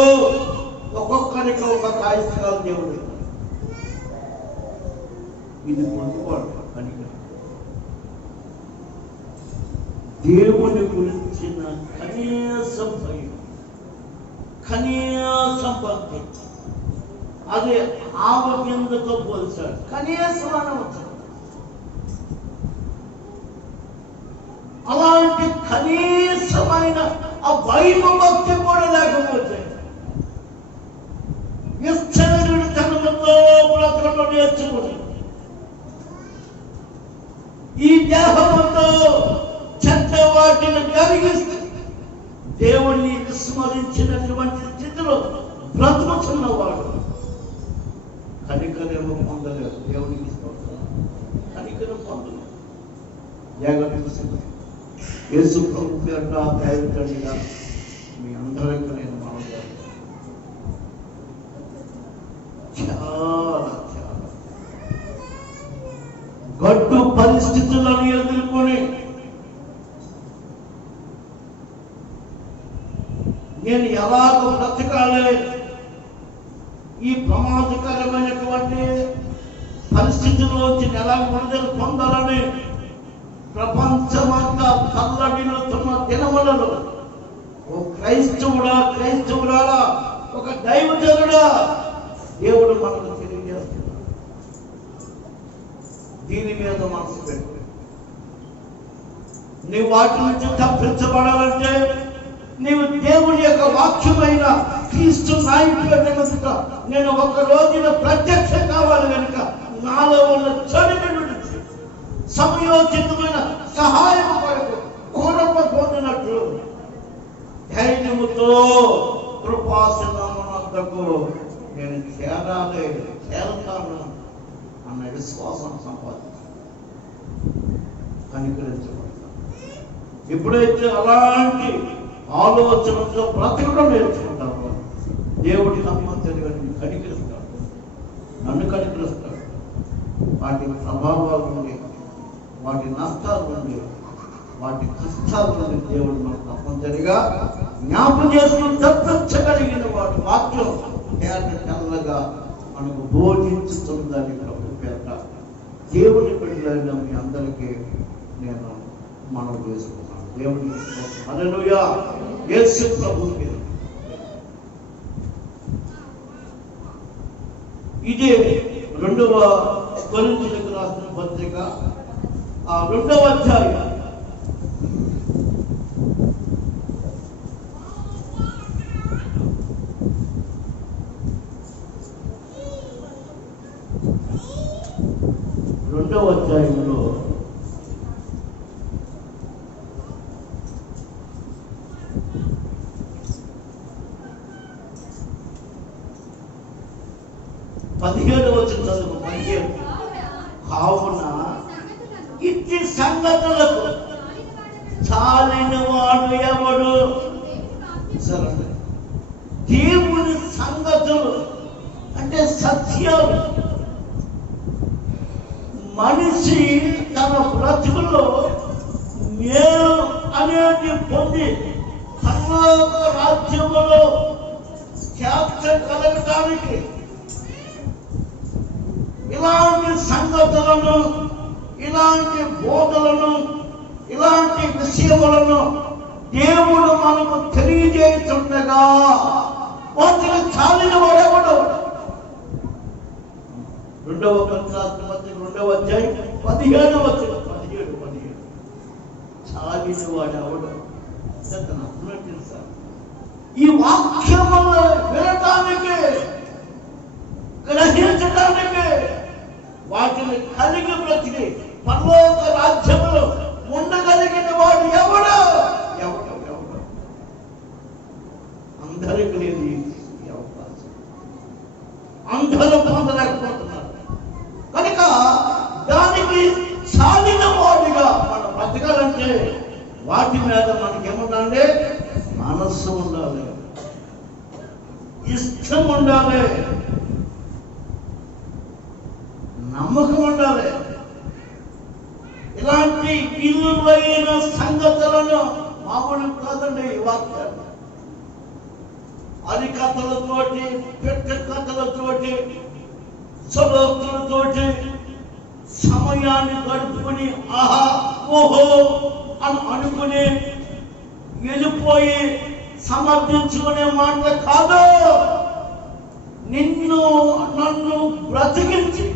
ఒక్కొక్కరికి ఒక్కొక్క ఆయుష్ కాలం దేవుడు ఇది పొందుకోవాలి. కనికరం దేవుని గురించిన కనీసం భయం, కనీసం భక్తి, అది ఆవగిందతో పోల్చాడు. కనీసం అనవచ్చు. అలాంటి కనీసమైన ఆ వైభ భక్తి కూడా లేకపోతే నిశ్చయుడు జన్మతో బ్రతకడం నేర్చుకుని ఈ దేహంతో చెడ్డ వాటిని కలిగిస్తే దేవుణ్ణి విస్మరించినటువంటి స్థితిలో బ్రతుకుతున్నవాడు కనికరం పొందలేదు. దేవునికి కనికరం పొందలేదు. జాగ్రత్త. యేసు ప్రభు పేరుట దైవజనుడిగా మీ అందరికీ నేను మనవి చాలా చాలా గడ్డు పరిస్థితులను ఎదుర్కొని నేను ఎలాగ బ్రతకాలి, ఈ ప్రమాదకరమైనటువంటి పరిస్థితుల్లోంచి ఎలా విడుదల పొందాలని ప్రపంచమంతా తల్లడిల్లుతున్న దినములలో ఓ క్రైస్తవుడా, క్రైస్తవురాలా, ఒక దైవజనుడా, దేవుడు మనకు తెలియజేస్తున్నాడు. దీని మీద మనసు పెట్టు. నీవు వాటి నుంచి తప్పించబడాలంటే నీవు దేవుని యొక్క వాక్యమైన క్రీస్తు నాయకుల నేను ఒక రోజున ప్రత్యక్షం కావాలి కనుక నాలో ఉన్న చెడుని విడిచి సమయోచితమైన సహాయం కొరకు కూరమ పొందినట్లు ధైర్యముతో కృపాసనమునకు నేను చేరతాను అన్న విశ్వాసం సంపాదించాను. కనికరించబడతాను. ఎప్పుడైతే అలాంటి ఆలోచనతో బ్రతకడం నేర్చుకుంటామో దేవుడి తప్పనిసరిగా నేను కనికరిస్తాడు, నన్ను కనికరిస్తాడు. వాటి ప్రభావాల నుండి, వాటి నష్టాల నుండి, వాటి కష్టాల నుండి దేవుడు మనకు తప్పనిసరిగా జ్ఞాపం చేసుకుని తప్పించగలిగిన వాటి వాక్యం తెల్లగా మనకు బోధించుతుందని ప్రభు పేట దేవుని బిడ్డలైన మీ అందరికీ నేను మనం చేసుకుంటాను. దేవుని హల్లెలూయా. యేసు ప్రభువుకి ఇదే 2వ కొరింథీయులకు రాసిన పత్రిక 2వ అధ్యాయం 2వ అధ్యాయంలో 17వ వచనం చదువు. 17 కావున ఇట్టి సంగతులకు చాలిన వాడు ఎవడు? సరే, దేవుని సంగతులు అంటే సత్యాలు. మనిషి తన బ్రతుకులో మేలు అనేది పొంది పరలోక రాజ్యములో ఖ్యాతి కలగటానికి ఇలాంటి సంగతులను, ఇలాంటి బోధలను, ఇలాంటి విషయములను దేవుడు మనకు తెలియజేస్తుండగా వాటిని చాలిన వాడెవడు? 2వ కొరింథీయులకు పత్రిక 2వ అధ్యాయం 17వ వచనం. 17 చాలిన వాడెవడు? తెలుసా? ఈ వాక్యములను వినటానికి, గ్రహించడానికి, వాటిని కలిగి బ్రతికి పరలోక రాజ్యములో ఉండగలిగిన వాడు ఎవడు? అందరికి లేదు ఈ అవకాశం. అందరూ పొందలేకపోతున్నారు కనుక దానికి చాలిన వాడిగా మనం బ్రతకాలంటే వాటి మీద మనకేముండాలి? మనస్సు ఉండాలి, ఇష్టం ఉండాలి, నమ్మకం ఉండాలి. ఇలాంటి విలువైన సంగతులను మామూలు కాదండి. ఈ వాక్యాలు అరికథలతోటి, పెట్ట కథలతోటి, చదువులతోటి సమయాన్ని గడుపుకుని ఆహా ఓహో అని అనుకుని వెళ్ళిపోయి సమర్థించుకునే మాటలు కాదు. నిన్ను నన్ను బ్రతికించి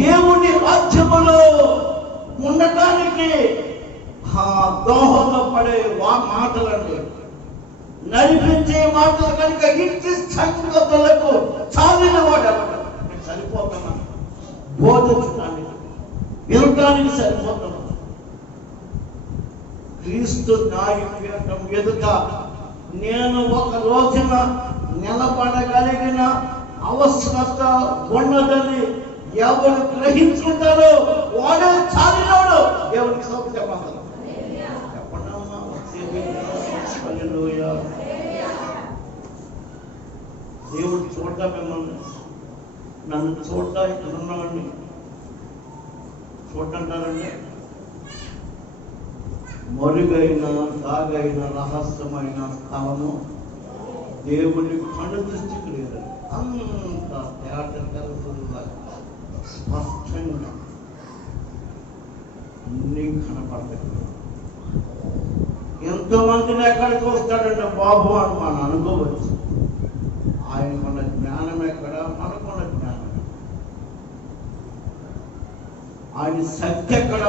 దేవుని రాజ్యములో ఉండటానికి దోహదపడే మాటలండి, నడిపించే మాటలు కనుక ఇంటి సంగతులకు చాలిన వాడు నేను సరిపోతున్నాను, బోధించడానికి, వినటానికి సరిపోతున్నాను. క్రీస్తు న్యాయపీఠం ఎదుట నేను ఒక రోజున నిలబడగలిగిన అవసరత ఉన్నదని ఎవరు గ్రహించుకుంటారో వాడే చాలినోడు. దేవునికి సౌఖ్యం చెప్పండి. దేవుడు చూడ్డా మిమ్మల్ని, నన్ను చూడ్డా ఇక్కడ ఉన్నామండి చూడంటారండి. మరుగైన దాగైన రహస్యమైన స్థలము దేవుని కళ్ళు దృష్టికి లేదు. అంత తేట కలుగుతుందా స్పష్టంగా అన్నీ కనపడతాయి. ఎంతోమందిని ఎక్కడ చూస్తాడంటే బాబు అని మనం అనుకోవచ్చు. ఆయనకున్న జ్ఞానం ఎక్కడ, ఆయన శక్తి ఎక్కడ?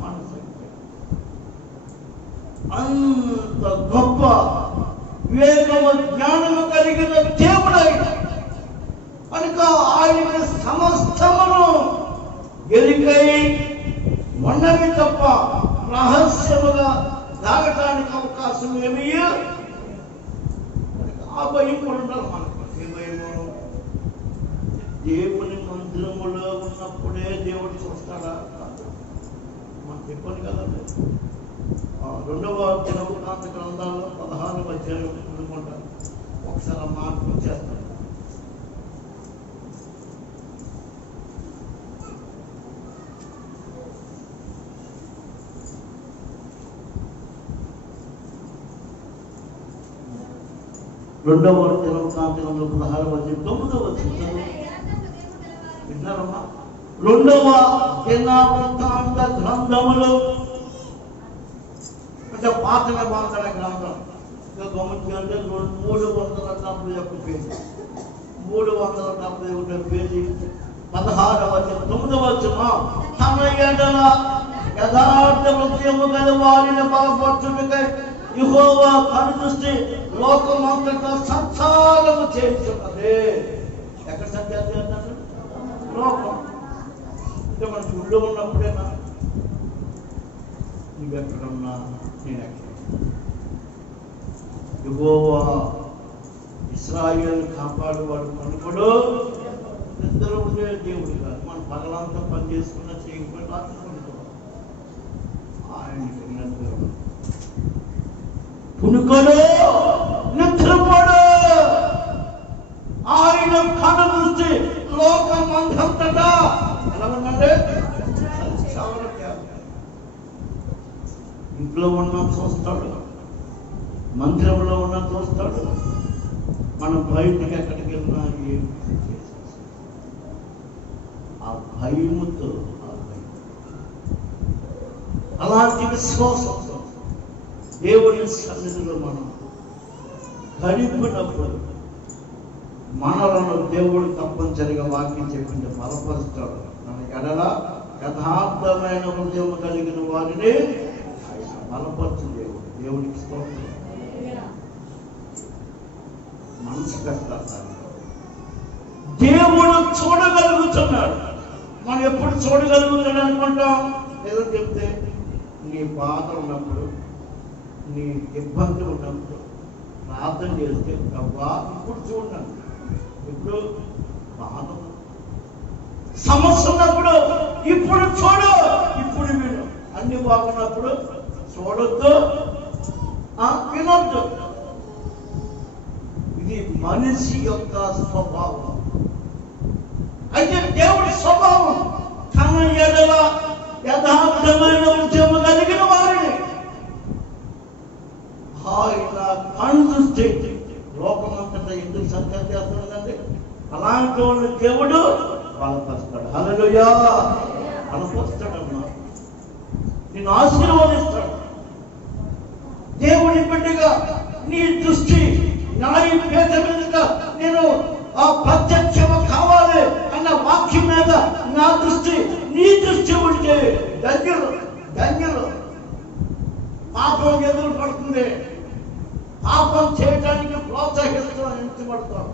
మన శక్తి. అంత గొప్ప వివేకము జ్ఞానము కలిగిన దేవుడై కనుక ఆయనకి సమస్తమును ఎరికై ఉన్నవి తప్ప రహస్యముగా దాగటానికి అవకాశం ఏమీ. ఆ భయం కూడా ఉండాలి మనకు. ఏ భయము? దేవుని మందిరములో ఉన్నప్పుడే దేవుడు చూస్తాడా? మనం చెప్పాను కదండి. 2వ దినవృత్తాంత గ్రంథాల్లో 16వ అధ్యాయం అనుకుంటా. ఒకసారి ఆ మాట చేస్తాను. రెండవ దినవృత్తాంత గ్రంథం 16వ అధ్యాయం 9వ వచనం విన్నారమ్మా? 2వ దినవృత్తాంత గ్రంథములో అంటే పాత నిబంధన గ్రంథం గమనించాలంటే 371 పేజీ, 371 పేజీ 16వ అధ్యాయం 9వ వచనం. తన ఎడల యథార్థ హృదయము గల వారిని బలపరచుటకై యెహోవా కనుదృష్టి లోకమంతటా సంచారము చేస్తున్నది. ఎక్కడ సంచారం చేస్తున్నారు? లోకం. అంటే మన గుళ్ళో ఉన్నప్పుడేనా? నువ్వెక్కడున్నా నేను ఎక్కడ. యెహోవా ఇశ్రాయేలు కాపాడువాడు కనుకడు నిద్ర ఉండే దేవుడు కాదు. మనం పగలంతా పని చేసుకున్నా చేయకపోయినా రాత్రి పనుకోవాలి. ఆయనకి నిద్ర పునుకడు, నిద్రపోడు. ఆయన కనుదృష్టి లోకమంతటా ఎలా ఉందంటే ఇంట్లో ఉన్న చూస్తాడు, మందిరంలో ఉన్న చూస్తాడు, మనం బయటికి ఎక్కడికి వెళ్ళినా ఏం ఆ భయముతో అలాంటి విశ్వాసంతో దేవుని సన్నిధిలో మనం గడిపినప్పుడు మనలను దేవుడు తప్పనిసరిగా వాక్యం చెప్పింది బలపరుస్తాడు. మన ఎడల యథార్థమైన హృదయం కలిగిన వారిని బలపరచు దేవుడు. దేవుడికి స్తోత్రం. మనసు పెట్టాలి. దేవుడు చూడగలుగుతున్నాడు. మనం ఎప్పుడు చూడగలుగుతాడు అనుకుంటాం? ఏదో చెప్తే నీ బాధ ఉన్నప్పుడు, నీ ఇబ్బంది ఉన్నప్పుడు ప్రార్థన చేస్తే అబ్బా ఇప్పుడు చూడండి, ఇప్పుడు బాధ సమస్య ఉన్నప్పుడు ఇప్పుడు చూడు, ఇప్పుడు విను. అన్ని బాగున్నప్పుడు చూడొద్దు, వినొద్దు. ఇది మనిషి యొక్క స్వభావం. అయితే దేవుడి స్వభావం తన ఎడల యథార్థమైన ఉద్యమం కలిగిన వారిని ఆయన కనుదృష్టి లోకమంతటా ఎందుకు సంచారం చేస్తున్నదండి? అలాంటి వాళ్ళు దేవుడు బలపరుస్తాడు. హల్లెలూయా. బలపరుస్తాడమ్మా, నిన్ను ఆశీర్వదిస్తాడు. దేవుని బిడ్డగా నీ దృష్టి న్యాయ పేద మీద నేను ఆ ప్రత్యక్షము కావాలి అన్న వాక్యం మీద నా దృష్టి, నీ దృష్టి ఉంటే ధన్యులు ధన్యులు. పాపం ఎదురు పడుతుంది, పాపం చేయడానికి ప్రోత్సహించబడతాం.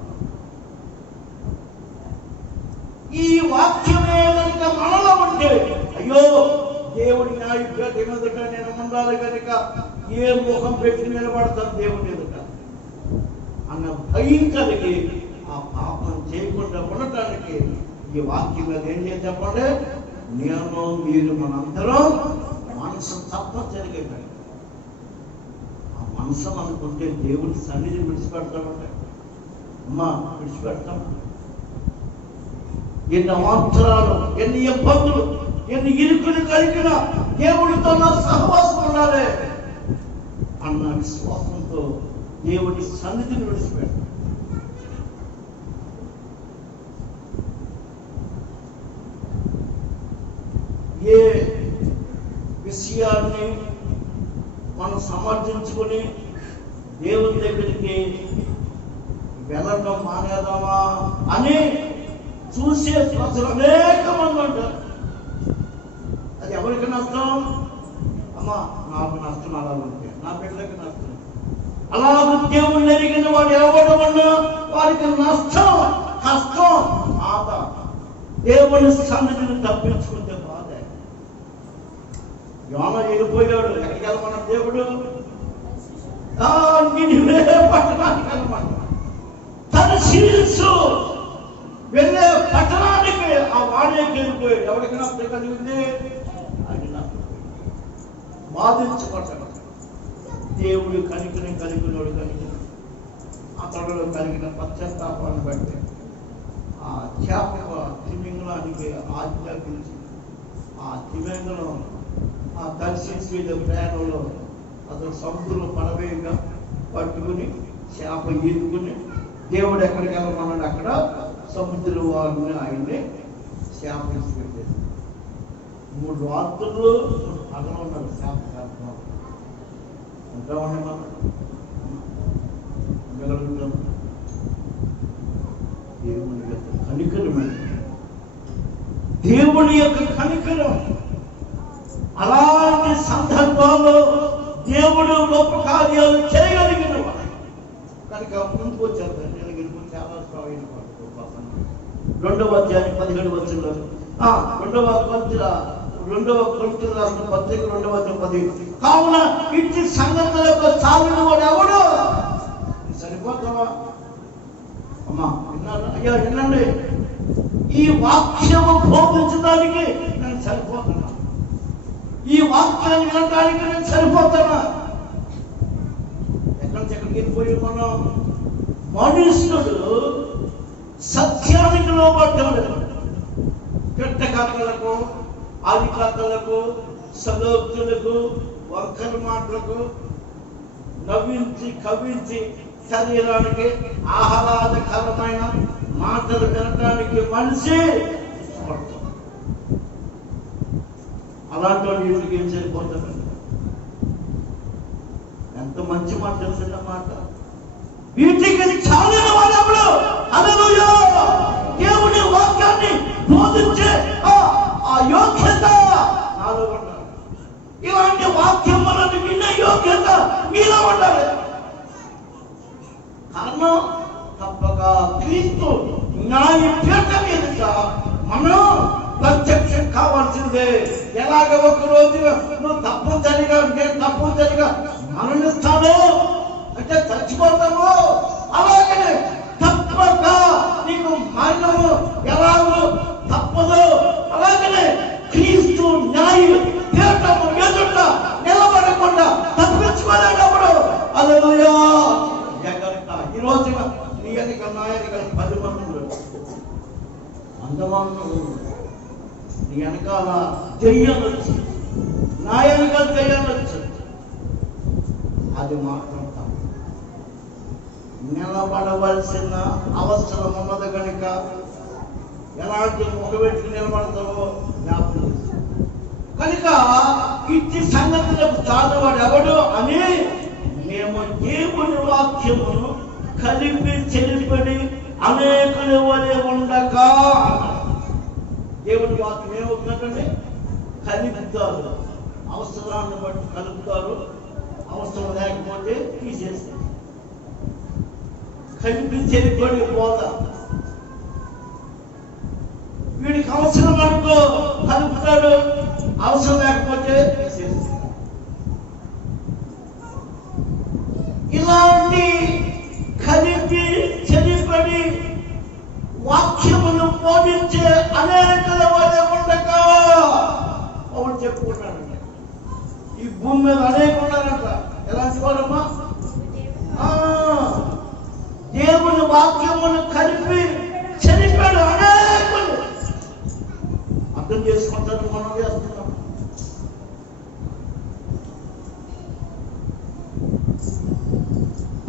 ఈ వాక్యమే కనుక మనలో ఉంటే అయ్యో దేవుడి న్యాయ పేద ఎదుట నేను ఉండాలి కనుక ఏ ముఖం పెట్టి నిలబడతాను దేవుడి ఎదుట అన్న భయం కలిగి ఆ పాపం చేయకుండా ఉండటానికి ఈ వాక్యం మీద ఏం చేసి చెప్పండి? నేను మీరు మనందరం మనసు తప్పనిసరిగా పెట్టాలి. ఆ మనసు అనుకుంటే దేవుడి సన్నిధి విడిచిపెడతామంటే అమ్మా విడిచిపెడతాం. ఎన్ని అవాంతరాలు, ఎన్ని ఇబ్బందులు, ఎన్ని ఇరుకులు కలిగిన దేవుడితో నా సహవాసం ఉండాలి అన్న విశ్వాసంతో దేవుడి సన్నిధిని విడిచిపెట్టాలి. ఏ విషయాన్ని మనం సమర్థించుకొని దేవుని దగ్గరికి వెళ్ళడం మానేదామా అని చూసే ప్రజలు అనేక మంది ఉంటారు. ఎవరికి నష్టం? అమ్మా నాకు నష్టం అలా ఉంటే, నా బిడ్డలకి నష్టం. అలాగే దేవుణ్ణి ఎరిగిన వాడు ఎవడమన్నా వారికి నష్టం, కష్టం, బాధ. దేవుని సన్నిధిని తప్పించుకుంటే బాధ. యోన వెళ్ళిపోయాడు. ఎక్కడికి వెళ్ళమన్న దేవుడు? నినివే పట్టణానికి వెళ్ళమన్నా. తర్షీసు వెళ్ళే పట్టణానికి ఆ వాడేకి వెళ్ళిపోయాడు. ఎవరికి నష్టం కలిగింది? అది నష్టం. బాధించబడ్డాడు. దేవుడు కనికరం కలిగినోడు కలిగిన అతడులో కలిగిన పశ్చాత్తాపాన్ని బట్టి ఆ చేప తిమింగలానికి ఆజ్ఞాపించి ఆ తిమింగలం ఆ దర్శించి ప్రయాణంలో అతను సముద్రంలో పడవేయగా పట్టుకుని చేప ఈదుకుని దేవుడు ఎక్కడికి వెళ్ళమన్నాడు అక్కడ సముద్రం వారిని ఆయన్ని చేప వేసి పెట్టేది. 3 రాత్రులు అక్కడ ఉన్నారు చేప చేప ఇంకా ఉన్నాయి. మనం ఉండగలుగుతాం. దేవుని యొక్క కనికరమే, దేవుని యొక్క కనికరం. అలాంటి సందర్భాల్లో దేవుడు గొప్ప కార్యాలు చేయగలిగిన వాడు కనుక ముందుకు వచ్చారు. చాలా స్వామి 2వ అధ్యాయం 17వ వచనంలో 2వ కొరింథీయులకు రాసిన పత్రిక 2వ అధ్యాయం 10. కావున ఇట్టి సంగతులకు చాలిన వాడు ఎవడు? సరిపోతావా? అమ్మా విన్నాను అయ్యా, వినండి. ఈ వాక్యము బోధించడానికి నేను సరిపోతున్నా. ఈ వాక్యాన్ని వినడానికి నేను సరిపోతున్నా. ఎక్కడికి వెళ్ళిపోయి మనం మనుషుడు సత్యానికి లోబడ్డాడు. పెట్టకాకలకు, ఆదికాకలకు, సలోక్తులకు, వంకర మాటలకు, నవ్వించి కవించి శరీరానికి ఆహ్లాదకరమైన మాటలు వినడానికి మనిషి ఇష్టపడతాం. అలాంటి వాళ్ళు వీటికి ఏం సరిపోతారు? ఎంత మంచి మాట తెలిసిన మాట. వీటికి చాలిన వాళ్ళప్పుడు హల్లెలూయా దేవుని వాక్యాన్ని బోధించే ఆ యోగ్యత నాలో ఉండాలి. ఇలాంటి వాక్యం మనల్ని వినే యోగ్యత మీలో ఉండాలి. కారణం తప్పక క్రీస్తు న్యాయపీఠ మీద మనం ప్రత్యక్షం కావాల్సిందే. ఎలాగ ఒక రోజు నువ్వు తప్పనిసరిగా నేను తప్పనిసరిగా మరణిస్తాను అంటే చచ్చిపోతాము, అలాగనే తప్పక నీకు మరణము ఎలాగో తప్పదు. అలాగనే క్రీస్తు న్యాయ పీఠము ఎదుట నిలబడకుండా తప్పించుకోలేనప్పుడు హల్లెలూయా. ఈ రోజున నీ ఎన్నిక నా ఎన్నిక 10 మంది అంతమంది నీ వెనకాల దెయ్యాలొచ్చు, నా వెనకాల దెయ్యాలొచ్చు. అది మాత్రం తప్పు. నిలబడవలసిన అవసరం ఉన్నది కనుక ఎలాంటి ముఖపెట్టి నిలబడతావో జ్ఞాపకం కనుక ఇట్టి సంగతులకు చాలవాడు ఎవడు అని మేము దేవుని వాక్యమును కలిపి చెలిపడి అనేకుల వలె ఉండక. దేవుని వాక్యం ఏమవుతుందంటే కలుపుతారు, అవసరాన్ని బట్టి కలుపుతారు, అవసరం లేకపోతే తీసేస్తారు. కలిపి చెలిపడి బోధ వీడికి అవసరం అనుకో కలుపుతాడు, అవసరం లేకపోతే తీసేస్తాడు. ఇలాంటి కలిపి చెలిపడి వాక్యమును బోధించే అనేకల వలె ఉండక అవును చెప్పుకున్నాడంట. ఈ భూమి మీద అనేక ఉన్నారంట. ఎలాంటి వారమ్మా? దేవుని వాక్యమును కలిపి చెలిపాడు అనేకులు. అర్థం చేసుకుంటారు, మనం చేస్తున్నాం.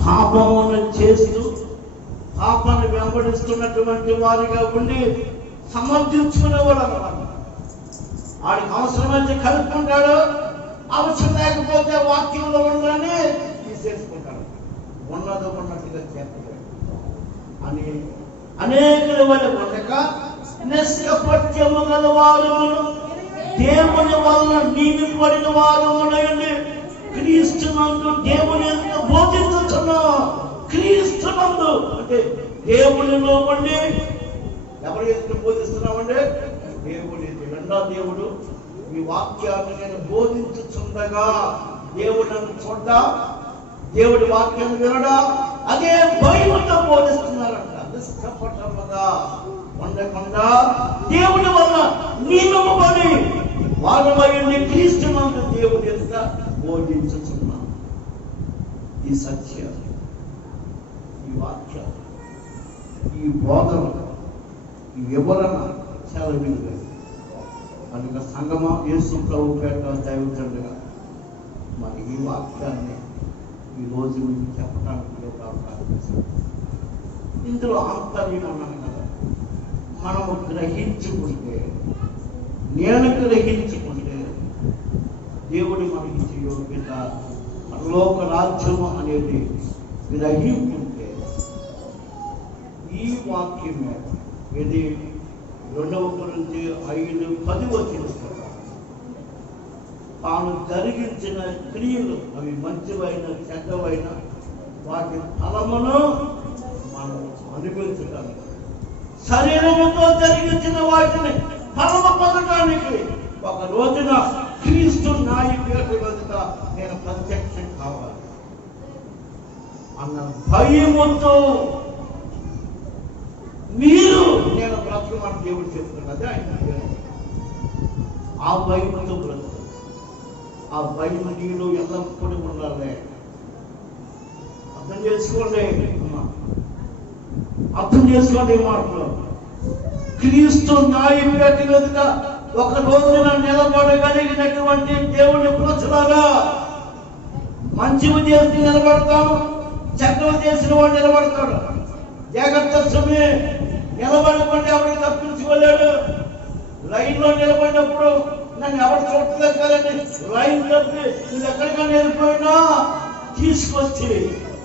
పాపమును చేస్తూ పాపాన్ని వెంబడిస్తున్నటువంటి వారిగా ఉండి సమర్థించుకునేవాడు అన్నమాట. వాడికి అవసరమైతే కలుపుకుంటాడు, అవసరం లేకపోతే వాక్యంలో ఉందని తీసేసుకుంటాడు. ఉన్నదో ఉన్నట్టుగా చేస్తాడు అని అనేకుల వల్ల ఉండక నిష్కపట్యము గల వారు దేవుని వలన నియమింపబడిన వారు ఉన్నాయండి. క్రీస్తునందు దేవుని ఎంత బోధించుతున్నాం. క్రీస్తునందు అంటే దేవునిలో ఉండి ఎవరు ఎదుట బోధిస్తున్నామంటే దేవుని రెండో దేవుడు. ఈ వాక్యాన్ని నేను బోధించుచుండగా దేవుడు నన్ను చూడ్డా, దేవుడి వాక్యాన్ని వినడా, అదే భయముతో బోధిస్తున్నారంట. నిష్కపటముగా ఉండకుండా దేవుని వల్ల నియమబడి వారమయ్యుండి క్రీస్తునందు దేవుడి ఎదుట బోధించుచున్నాం. ఈ సత్యం, ఈ వాక్యం, ఈ బోధన, ఈ వివరణ చాలా విలువైనది. కనుక సంగమ యేసు ప్రభు పేట దైవజనుడుగా మరి ఈ వాక్యాన్ని ఈరోజు మీకు చెప్పడానికి ఒక అవకాశం. ఇందులో ఆంతర్యం ఉన్నాను కదా, మనము గ్రహించుకుంటే, నేను గ్రహించుకుంటే దేవుడు మనకి యోగ్యత పరలోక రాజ్యము అనేది గ్రహించుకుంటే ఈ వాక్యమే ఇది 2 కొరింథీ 5:10 వచ్చిన తాను జరిగించిన క్రియలు అవి మంచివైన చెడ్డవైన వాటి ఫలమును మనం అనుభవించడానికి, శరీరముతో జరిగించిన వాటిని ఫలము పొందడానికి ఒక రోజున క్రీస్తు నాయకుడి వద్ద నేను ప్రత్యక్షం కావాలి అన్న భయముతో మీరు నేను బ్రతకమని దేవుడు చెప్తున్నది. ఆయన ఆ భయముతో బ్రతుకు, ఆ భయం నీలో ఎల్లప్పుడూ ఉండాలి. అర్థం చేసుకోండి, అర్థం చేసుకోండి ఈ మాటలు. క్రీస్తు నాయకుడి వద్ద ఒక రోజున నిలబడగలిగినటువంటి దేవుని ప్రజలారా, మంచివి చేసి నిలబడతాం, చెడ్డవి చేసిన వాడు నిలబడతాడు. జాగ్రత్త సమయ నిలబడకుండా ఎవరికి తప్పించుకోలేడు. లైన్లో నిలబడినప్పుడు నన్ను ఎవరు చూడలేదు కదండి, లైన్ తప్పి నువ్వు ఎక్కడికైనా వెళ్ళిపోయినా తీసుకొచ్చి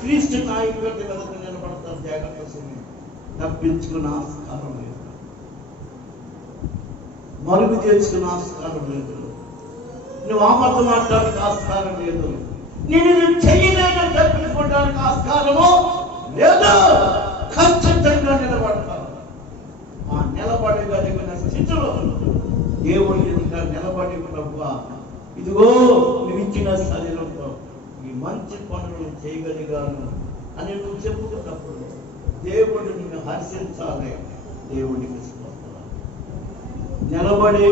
క్రీస్తు నాయకుడి వద్ద నిలబడతారు. జాగ్రత్త సమయం తప్పించుకున్న ఆస్కారం లేదు, మరుగు చేసుకున్న ఆస్కారం లేదు, నువ్వు ఆమర్థం ఆడటానికి ఆస్కారం లేదు, నేను చేయలేదని తప్పించుకోవడానికి ఆస్కారము లేదు. ఖచ్చితంగా నిలబడతాను. ఆ నిలబడగలిగిన స్థితిలో దేవుని ఎదుట నిలబడి ప్రభువా ఇదిగో నువ్వు ఇచ్చిన శరీరంతో ఈ మంచి పనులు చేయగలిగాను అని నువ్వు చెప్పుకున్నప్పుడు దేవుడు నిన్ను హర్షించాలి. దేవుడికి నిలబడి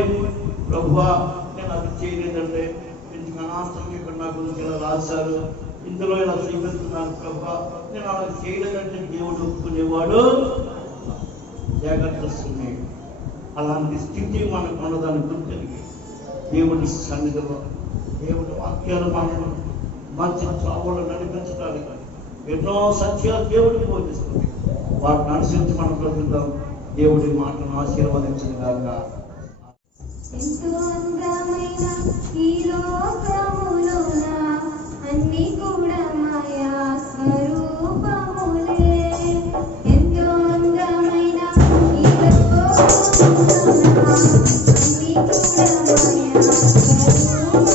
ప్రభువా నేను అది చేయలేదండి, ఇందుకు అనవసరం ఇక్కడ నా గురించి ఇలా రాశారు, ఇందులో ఇలా స్వీకరిస్తున్నాను ప్రభా, నేను అలా చేయలేదంటే దేవుడు ఒప్పుకునేవాడు. జాగ్రత్త సుమేయుడు. అలాంటి స్థితి మనకు ఉన్నదాన్ని గుర్తిరిగి దేవుడి సన్నిధిలో దేవుడి వాక్యాలు మనను మంచి చావులు నడిపించడానికి ఎన్నో సత్యాలు దేవుడికి బోధిస్తుంది. వాటిని అనుసరించి మనం బ్రతుకుతాం. దేవుడి మాటను ఆశీర్వదించింది కాక. ఎంతో అందమైన ఈ లోకములోన అన్ని కూడా మాయా స్వరూపములే. ఎంతో అందమైన ఈ లోకములోన అన్ని కూడా మాయా స్వరూపములే.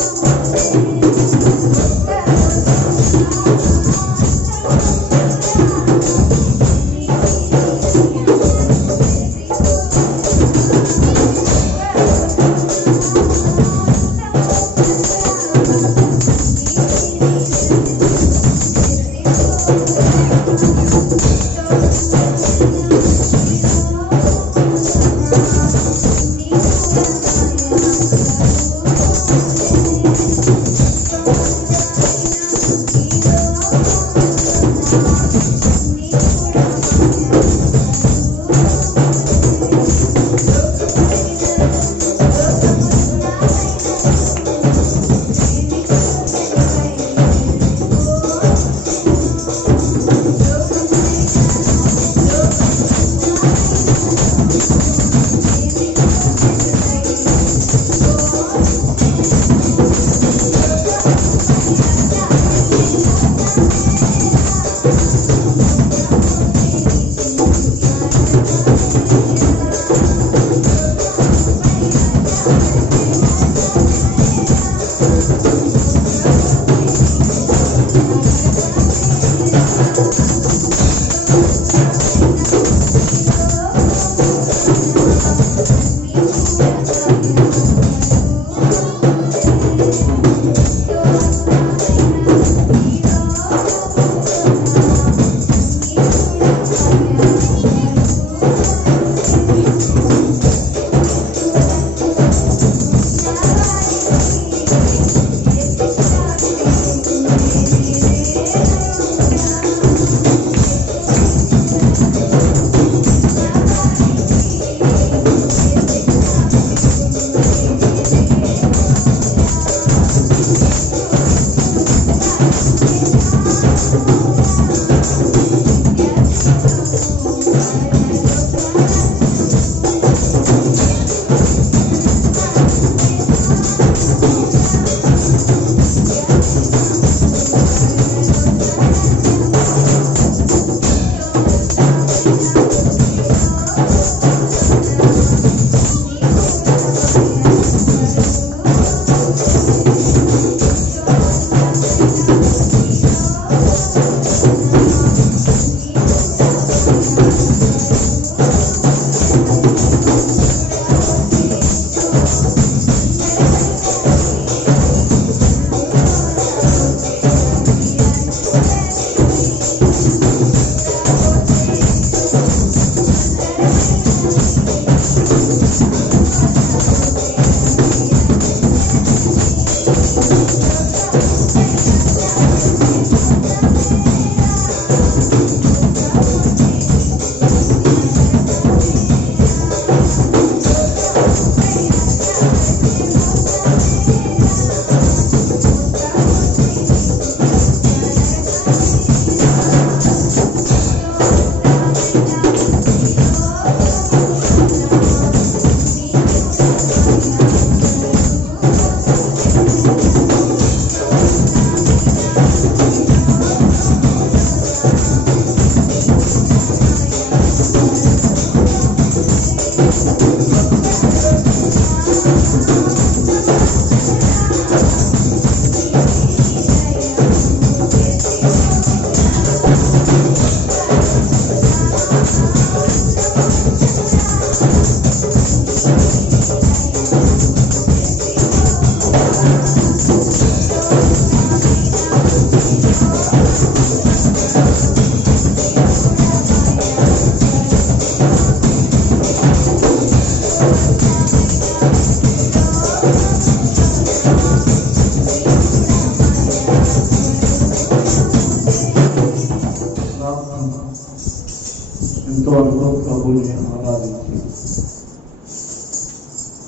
ఎంతవరకు ప్రభుని ఆరాధించి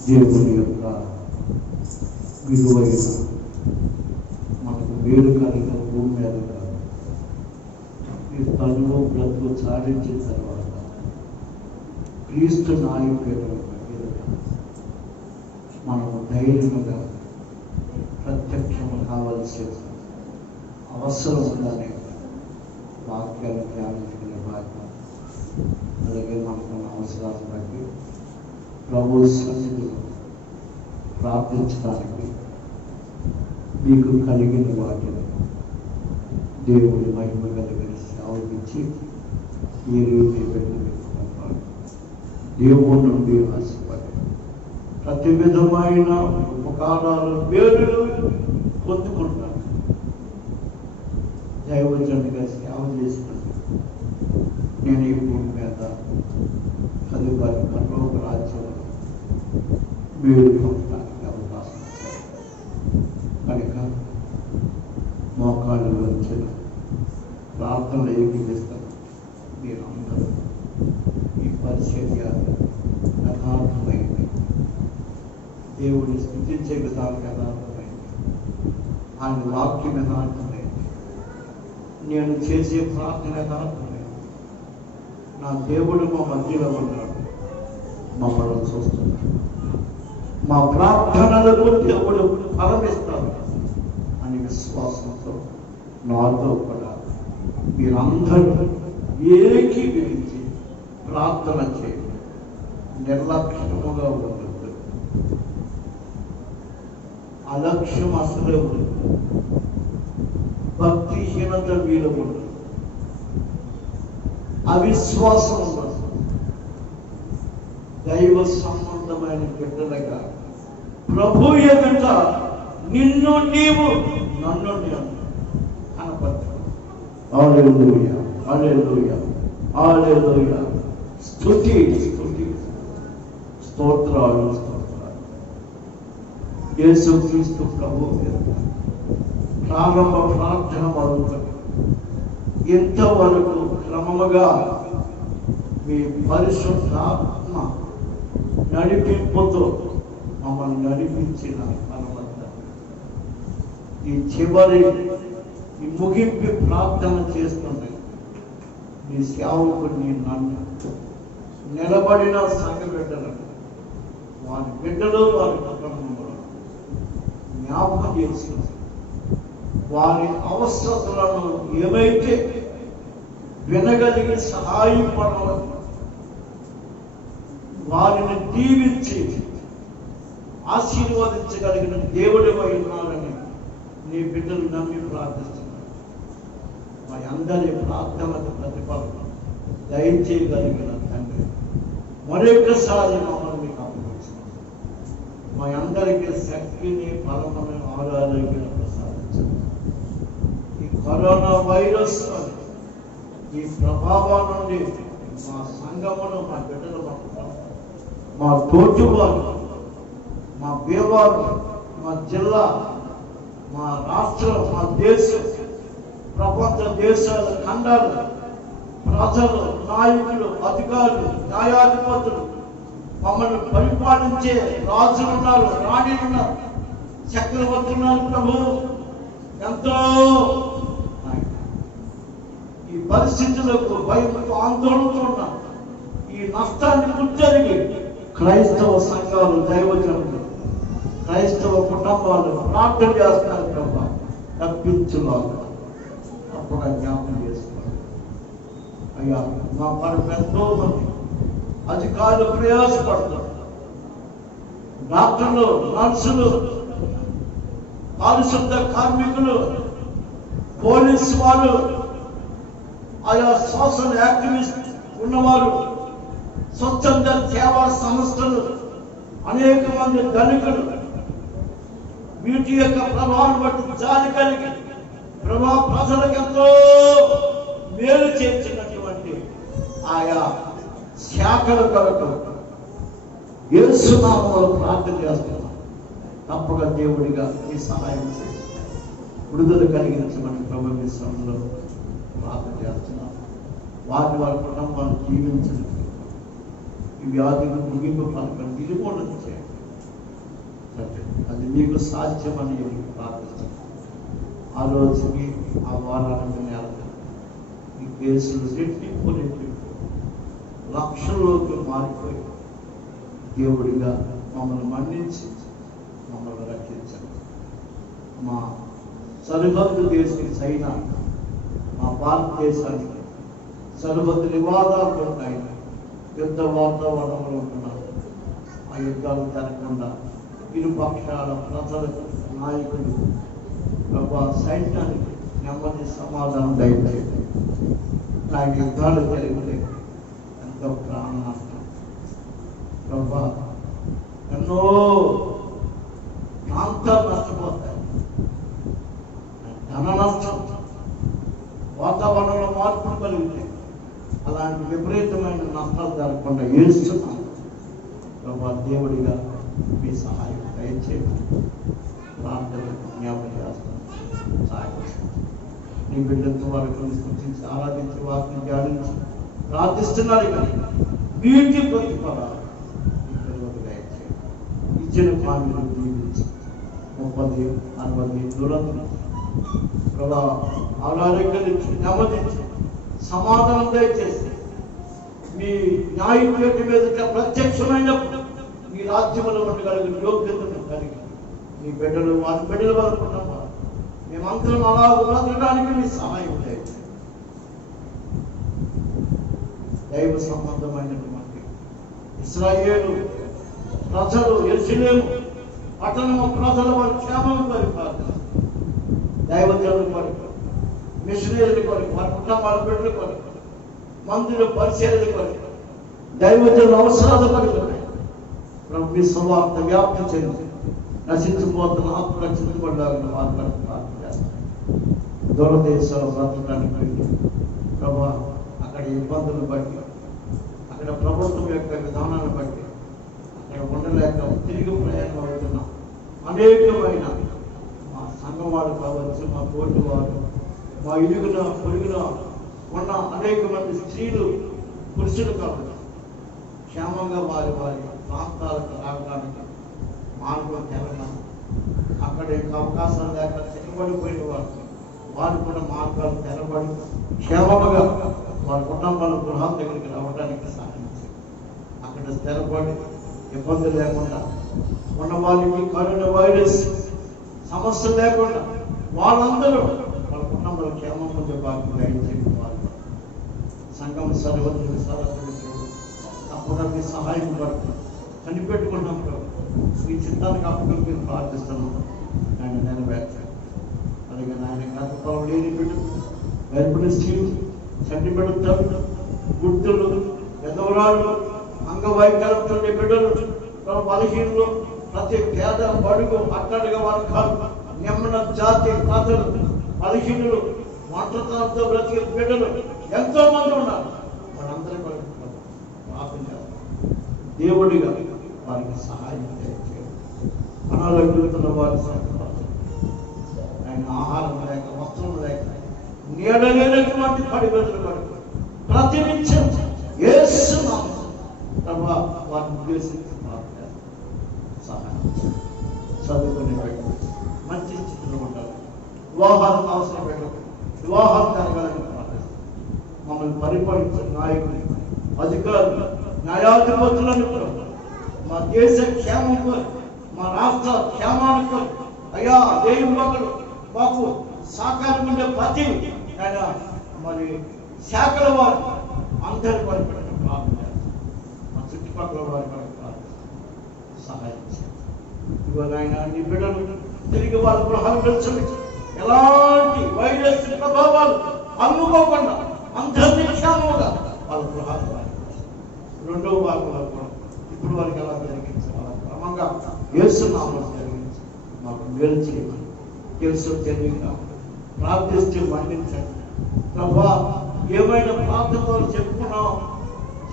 దేవుని యొక్క విలువైన మనకు వేరు కలిగిన భూమి మీద కాదు ఈ తనువు బ్రతుకు సాధించిన తర్వాత క్రీస్తు నాయకుల మనము ధైర్యంగా ప్రత్యక్షం కావలసిన అవసరం ఉందనే వాక్యాలు ధ్యానించుకునే బాధ్యత అలాగే మనకున్న అవసరాలను బట్టి ప్రభు సన్నిధిలో ప్రార్థించడానికి మీకు కలిగిన వాటిని దేవుని మహిమ కలిగిన సేవకించి మీరు మీ బిడ్డలు పంపాలి. దేవుని నుండి ఆశపడి ప్రతి విధమైన ఉపకారాలు పేరులు పొందుకుంటాను. దైవజనుడిగా సేవ చేసినందుకు నేను ఈ భూమి మీద తదుపరి పరలోక రాజ్యంలో మీరు పొందడానికి అవకాశం ఇచ్చారు కనుక మోకాళ్ళు వచ్చిన ప్రార్థనలు ఏకీపిస్తారు. మీరు అందరూ ఈ పరిచర్య యథార్థమైంది, దేవుడిని స్థుతించే విధానం యథార్థమైంది, ఆయన వాక్యం యథార్థమైంది, నేను చేసే ప్రార్థన యథార్థమైంది. నా దేవుడు మా మధ్యలో ఉన్నాడు, మమ్మల్ని చూస్తున్నాడు, మా ప్రార్థనలకు దేవుడు ఫలమిస్తాడు అని విశ్వాసంతో నాతో కూడా మీరందరూ ఏకీభవించి ప్రార్థన చేయండి. నిర్లక్ష్యముగా ఉండదు, అలక్ష్యం అసలే ఉండదు, భక్తిహీనత మీద ఉండదు, అవిశ్వాసం ఉండదు. దైవ సంబంధమైన బిడ్డలుగా ప్రభు ఎదుట నిన్ను నీవు నన్ను నేను కనపరచు. హల్లెలూయా, హల్లెలూయా, హల్లెలూయా. స్తుతి స్తుతి, స్తోత్రాలు స్తోత్రాలు. యేసుక్రీస్తు ప్రభు ప్రారంభ ప్రార్థన మొదలుకొని ఇంతవరకు క్రమముగా మీ పరిశుద్ధాత్మ నడిపింపుతో మమ్మల్ని నడిపించిన మనమంతా ఈ చివరి ఈ ముగింపు ప్రార్థన చేస్తుంది. నీ సేవకుని నన్ను నిలబడిన సంఘ బిడ్డలను వారి బిడ్డలు వారి కుటుంబంలో జ్ఞాపకం చేసుకుంది. వారి అవసరతలను ఏమైతే వినగలిగి సహాయపడవచ్చు వారిని దీవించి ఆశీర్వదించగలిగిన దేవుడివై ఉన్నారని నీ బిడ్డలు నమ్మి ప్రార్థిస్తున్నారు. మా అందరి ప్రార్థనకు ప్రతిఫలం దయచేయగలిగిన తండ్రి మరొకసారి మమ్మల్ని మీకు అప్పగిస్తున్నాం. మా అందరికీ శక్తిని బలమును ఆరోగ్యం ప్రసాదించండి. ఈ కరోనా వైరస్ ఈ ప్రభావం నుండి మా సంఘమును, మా బిడ్డలు, మా తోటివారు, మా బేవారు, మా జిల్లా, మా రాష్ట్రం, మా దేశం, ప్రపంచ దేశాల ఖండాలు, ప్రజలు, నాయకులు, అధికారులు, న్యాయాధిపతులు, మమ్మల్ని పరిపాలించే రాజులున్నారు, రాణిలున్నారు, చక్రవర్తులున్నారు. ప్రభు ఎంతో ఈ పరిస్థితులకు భయంతో ఆందోళనతో ఉన్న ఈ నష్టాన్ని గుర్తెరిగి క్రైస్తవ సంఘాలు, దైవజనులు, క్రైస్తవ కుటుంబాలు ప్రార్థన చేస్తున్నారు. ప్రభు తప్పించులాగా అప్పుడు జ్ఞాపకం చేసుకోవాలి. అయ్యా మా పరకు ఎంతో మంది అధికారులు ప్రయాసపడతారు. డాక్టర్లు, నర్సులు, పారిశుద్ధ కార్మికులు, పోలీసు వాళ్ళు, ఆయా సోషల్ యాక్టివిస్ట్ ఉన్నవారు, స్వచ్ఛంద సేవా సంస్థలు, అనేక మంది ధనికులు వీటి యొక్క ప్రభావం బట్టి జాలి కలిగి ప్రభా ప్రజలకు ఎంతో మేలు చేర్చినటువంటి ఆయా శాఖల కొరకు యేసు నామములో ప్రార్థన చేస్తున్నాం. తప్పక దేవుడిగా ఈ సహాయం చేసి విడుదల కలిగించమని ప్రభు విశ్వంలో ప్రార్థన చేస్తున్నాం. వారి కుటుంబాన్ని జీవించడం, ఈ వ్యాధిని ముగింపు పలకం నిలుమూలన చేయండి. అది మీకు సాధ్యమని ప్రార్థిస్తున్నాం. ఆ రోజుకి ఆ వారానికి నేలకు ఈ కేసులు రెట్టింపు లక్షల్లోకి మారిపోయి దేవుడిగా మమ్మల్ని మన్నించి మమ్మల్ని రక్షించండి. మా సరిహద్దు దేశం చైనా, మా భారతదేశానికి సరిహద్దు వివాదాలు ఉన్నాయి. యుద్ధ వాతావరణంలో ఉంటున్నారు. ఆ యుద్ధాలు జరగకుండా ఇరు పక్షాల ప్రజలకు, నాయకులు, సైన్యానికి నెమ్మది సమాధానం దయచేయండి. నాకు యుద్ధాలు జరిగితే ఎంతో ప్రాణ నష్టం, ఎన్నో ప్రాంతాలు నష్టపోతాయి, ధన నష్టం, వాతావరణంలో మార్పులు కలిగితే అలాంటి విపరీతమైన నష్టాలు జరగకుండా ఏడుస్తున్నాను. దేవుడిగా మీ సహాయం దయచేయండి. ప్రార్థన జ్ఞాపకం చేస్తాను. సహాయం నీ బిడ్డలతో వారికి సృష్టించి ఆరాధించి వారిని ధ్యానించి ప్రార్థిస్తున్నారు. కానీ వీటి ప్రతిఫలాలు దయచేయండి. ఇచ్చిన కానుకలు జీవించి 30, 60 దూరంలో ఆరోగ్యం ఇచ్చి నెమ్మదించి సమాధానం దయచేసి మీ న్యాయపీఠ మీదట ప్రత్యక్షమైనప్పుడు మీ రాజ్యంలో ఉండగలిగిన యోగ్యతను కలిగి మీ బిడ్డలు వారి బిడ్డలు వరకున్నామా మేమందరం అలా బ్రతకడానికి మీ సహాయం దయచేయండి. దైవ సంబంధమైనటువంటి ఇశ్రాయేలు ప్రజలు, యెరూషలేము పట్టణము ప్రజల వారి క్షేమం పరిపాలన, దైవజనుల కొరకు, మిషనరీల కొరకు, వారి కుటుంబాల బిడ్డల కొరకు, మందుల పరిచర్యల కొరకు, దైవజనుల అవసరాల కొరకు మీ సువార్త వ్యాప్తి చెంది నశించిపోతున్న ఆత్మ రక్షించబడ్డాలని వారి కొరకు ప్రార్థన చేస్తారు. దూరదేశాలు బ్రతకడానికి ప్రభా అక్కడ ఇబ్బందులు బట్టి, అక్కడ ప్రభుత్వం యొక్క విధానాన్ని బట్టి అక్కడ ఉండలేక తిరిగి ప్రయాణం అవుతున్నాం. అనేకమైన మా సంఘం వారు కావచ్చు, మా కోర్టు వారు, మా ఇరుగున పొరుగున ఉన్న అనేక మంది స్త్రీలు, పురుషులు కావచ్చు, క్షేమంగా వారి వారి ప్రాంతాలకు రావడానికి మార్గం తెలంగాణ అక్కడ అవకాశాలు లేక చెక్కబడిపోయిన వారు కూడా మార్గాలు తెరబడి క్షేమంగా వారి కుటుంబాల గృహాల దగ్గరికి రావడానికి సహాయం చేయండి. అక్కడ స్థిరపడి ఇబ్బంది లేకుండా ఉన్న వాళ్ళకి కరోనా వైరస్ సమస్య లేకుండా వాళ్ళందరూ వాళ్ళ కుటుంబాల క్షేమం పొందే భాగం దయచేయండి. వాళ్ళు సంఘం సరిహద్దులు తప్పకుండా మీ సహాయం పడుతుంది కనిపెట్టుకున్నాం. మీ చిత్తానికి అప్పటికి ప్రార్థిస్తున్నాం. ఆయన నెరవేర్చారు. అలాగే ఆయన గతలో లేని బిడ్డలు, గర్భిణీ స్త్రీలు, చంటి బిడ్డలు, గుర్తులు, పెద్దవరాళ్ళు, అంగవైకల్యంతో బిడ్డలు, బలహీనులు, ప్రతి పేద బడుగు అట్టడుగ వర్గాలు, నిమ్మన జాతి ప్రజలు, బలహీనులు, ఒంటరితనంతో బ్రతికే బిడ్డలు ఎంతో మంది ఉన్నారు. వాళ్ళందరూ ప్రార్థన దేవుడిగా వారికి సహాయం చేయండి. అనారోగ్యతున్న వారి ఆయన ఆహారం లేక, వస్త్రం లేక, నీడ లేనటువంటి పడిగతులు పడుకు ప్రతినిత్యం యేసు నామమున వారిని ఉద్దేశించి ప్రార్థన సహాయం చదువుకునే పెట్టు, మంచి స్థితిలో ఉండాలి, వివాహాలకు అవసరం పెట్టు, వివాహాలు జరగాలని ప్రార్థిస్తాం. మమ్మల్ని పరిపాలించిన నాయకులు, అధికారులు, న్యాయాధిపతులను మా దేశ క్షేమం కోరి, మా రాష్ట్ర క్షేమానికి అయ్యా దేవుని ఒకరు మాకు సహకారం ఉండే ప్రతి ఆయన మరి శాఖల వారు అందరి కొరకు ప్రార్థన చేస్తారు. మా చుట్టుపక్కల వారి కొరకు ప్రార్థన సహాయం చేస్తారు. ఇవాళ ఆయన నీ బిడ్డలు తిరిగి వాళ్ళ గృహాలు కలిసి ఎలాంటి వైరస్ ప్రభావాలు అనుకోకుండా అందరినీ క్షేమంగా వాళ్ళ గృహాలు రెండవ భాగంలో కూడా ఇప్పుడు వారికి ఎలా జరిగించాలి, క్రమంగా యేసు నామములో జరిగించి మా మాకు మేలు చేయమని తెలుసు తెలియక ప్రార్థిస్తే మన్నించండి ప్రభా. ఏమైనా ప్రార్థనతో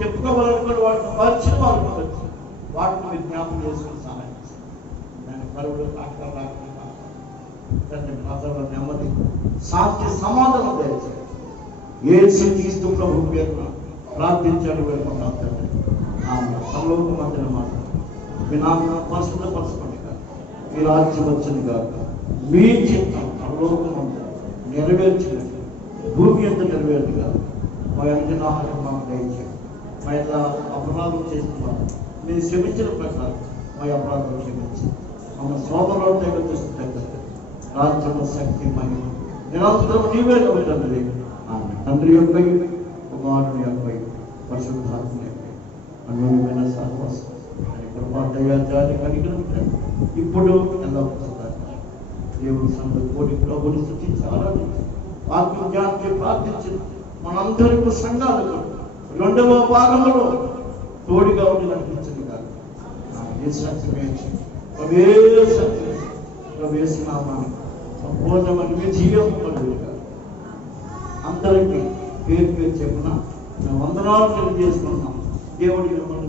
చెప్పుకోవాలనుకుని వాటిని మర్చిన వాళ్ళు వచ్చి వాటిని మీరు జ్ఞాపకం చేసుకుని సహాయం దాని పరువులు కాక దాన్ని ప్రార్థనలో నెమ్మది శాంతి సమాధానం దయచేయండి. యేసు క్రీస్తు ప్రభు పేరున ప్రార్థించాడు వేడుకున్నాం తండ్రి. పరలోక మధ్యన మాట మీ నామం పరిశుద్ధపరచుకోండి కాదు, మీ రాజ్యం వచ్చింది కాదు, మీ చిత్తం పరలోకమంతా నెరవేర్చినట్టు భూమి ఎంత నెరవేర్ది కాదు. మా అందిన ఆహారం మాకు దయచేయండి. మా ఇలా అపరాధం చేస్తున్నాం మీరు క్షమించిన ప్రకారం మా అపరాధం క్షమించి మమ్మల్ని సోదరుల దగ్గర తీసుకుంటే రాజ్యము శక్తి మహిమ నిరంతరం నీవే తండ్రి. తండ్రి యొక్క కుమారుని యొక్క పరిశుద్ధాత్మ యొక్క అన్యోన్యమైన సహవాసం అని కృపాదయాచార్య కనికరం ఇప్పుడు ఎలా దేవుని సంఘ కోటి ప్రభుని స్థుతించాలా వాక్యం జ్ఞానికి ప్రార్థించిన మనందరికీ సంఘాలకు 2వ భాగంలో తోడుగా ఉండి నడిపించింది కాదు. ఏ సత్యమేసి ప్రవేశనామాన్ని సంపూర్ణమైన విజయం కలుగుగా అందరికీ పేరు చెప్పిన వందనాలు తెలియజేసుకున్నాం. దేవుడి మిమ్మల్ని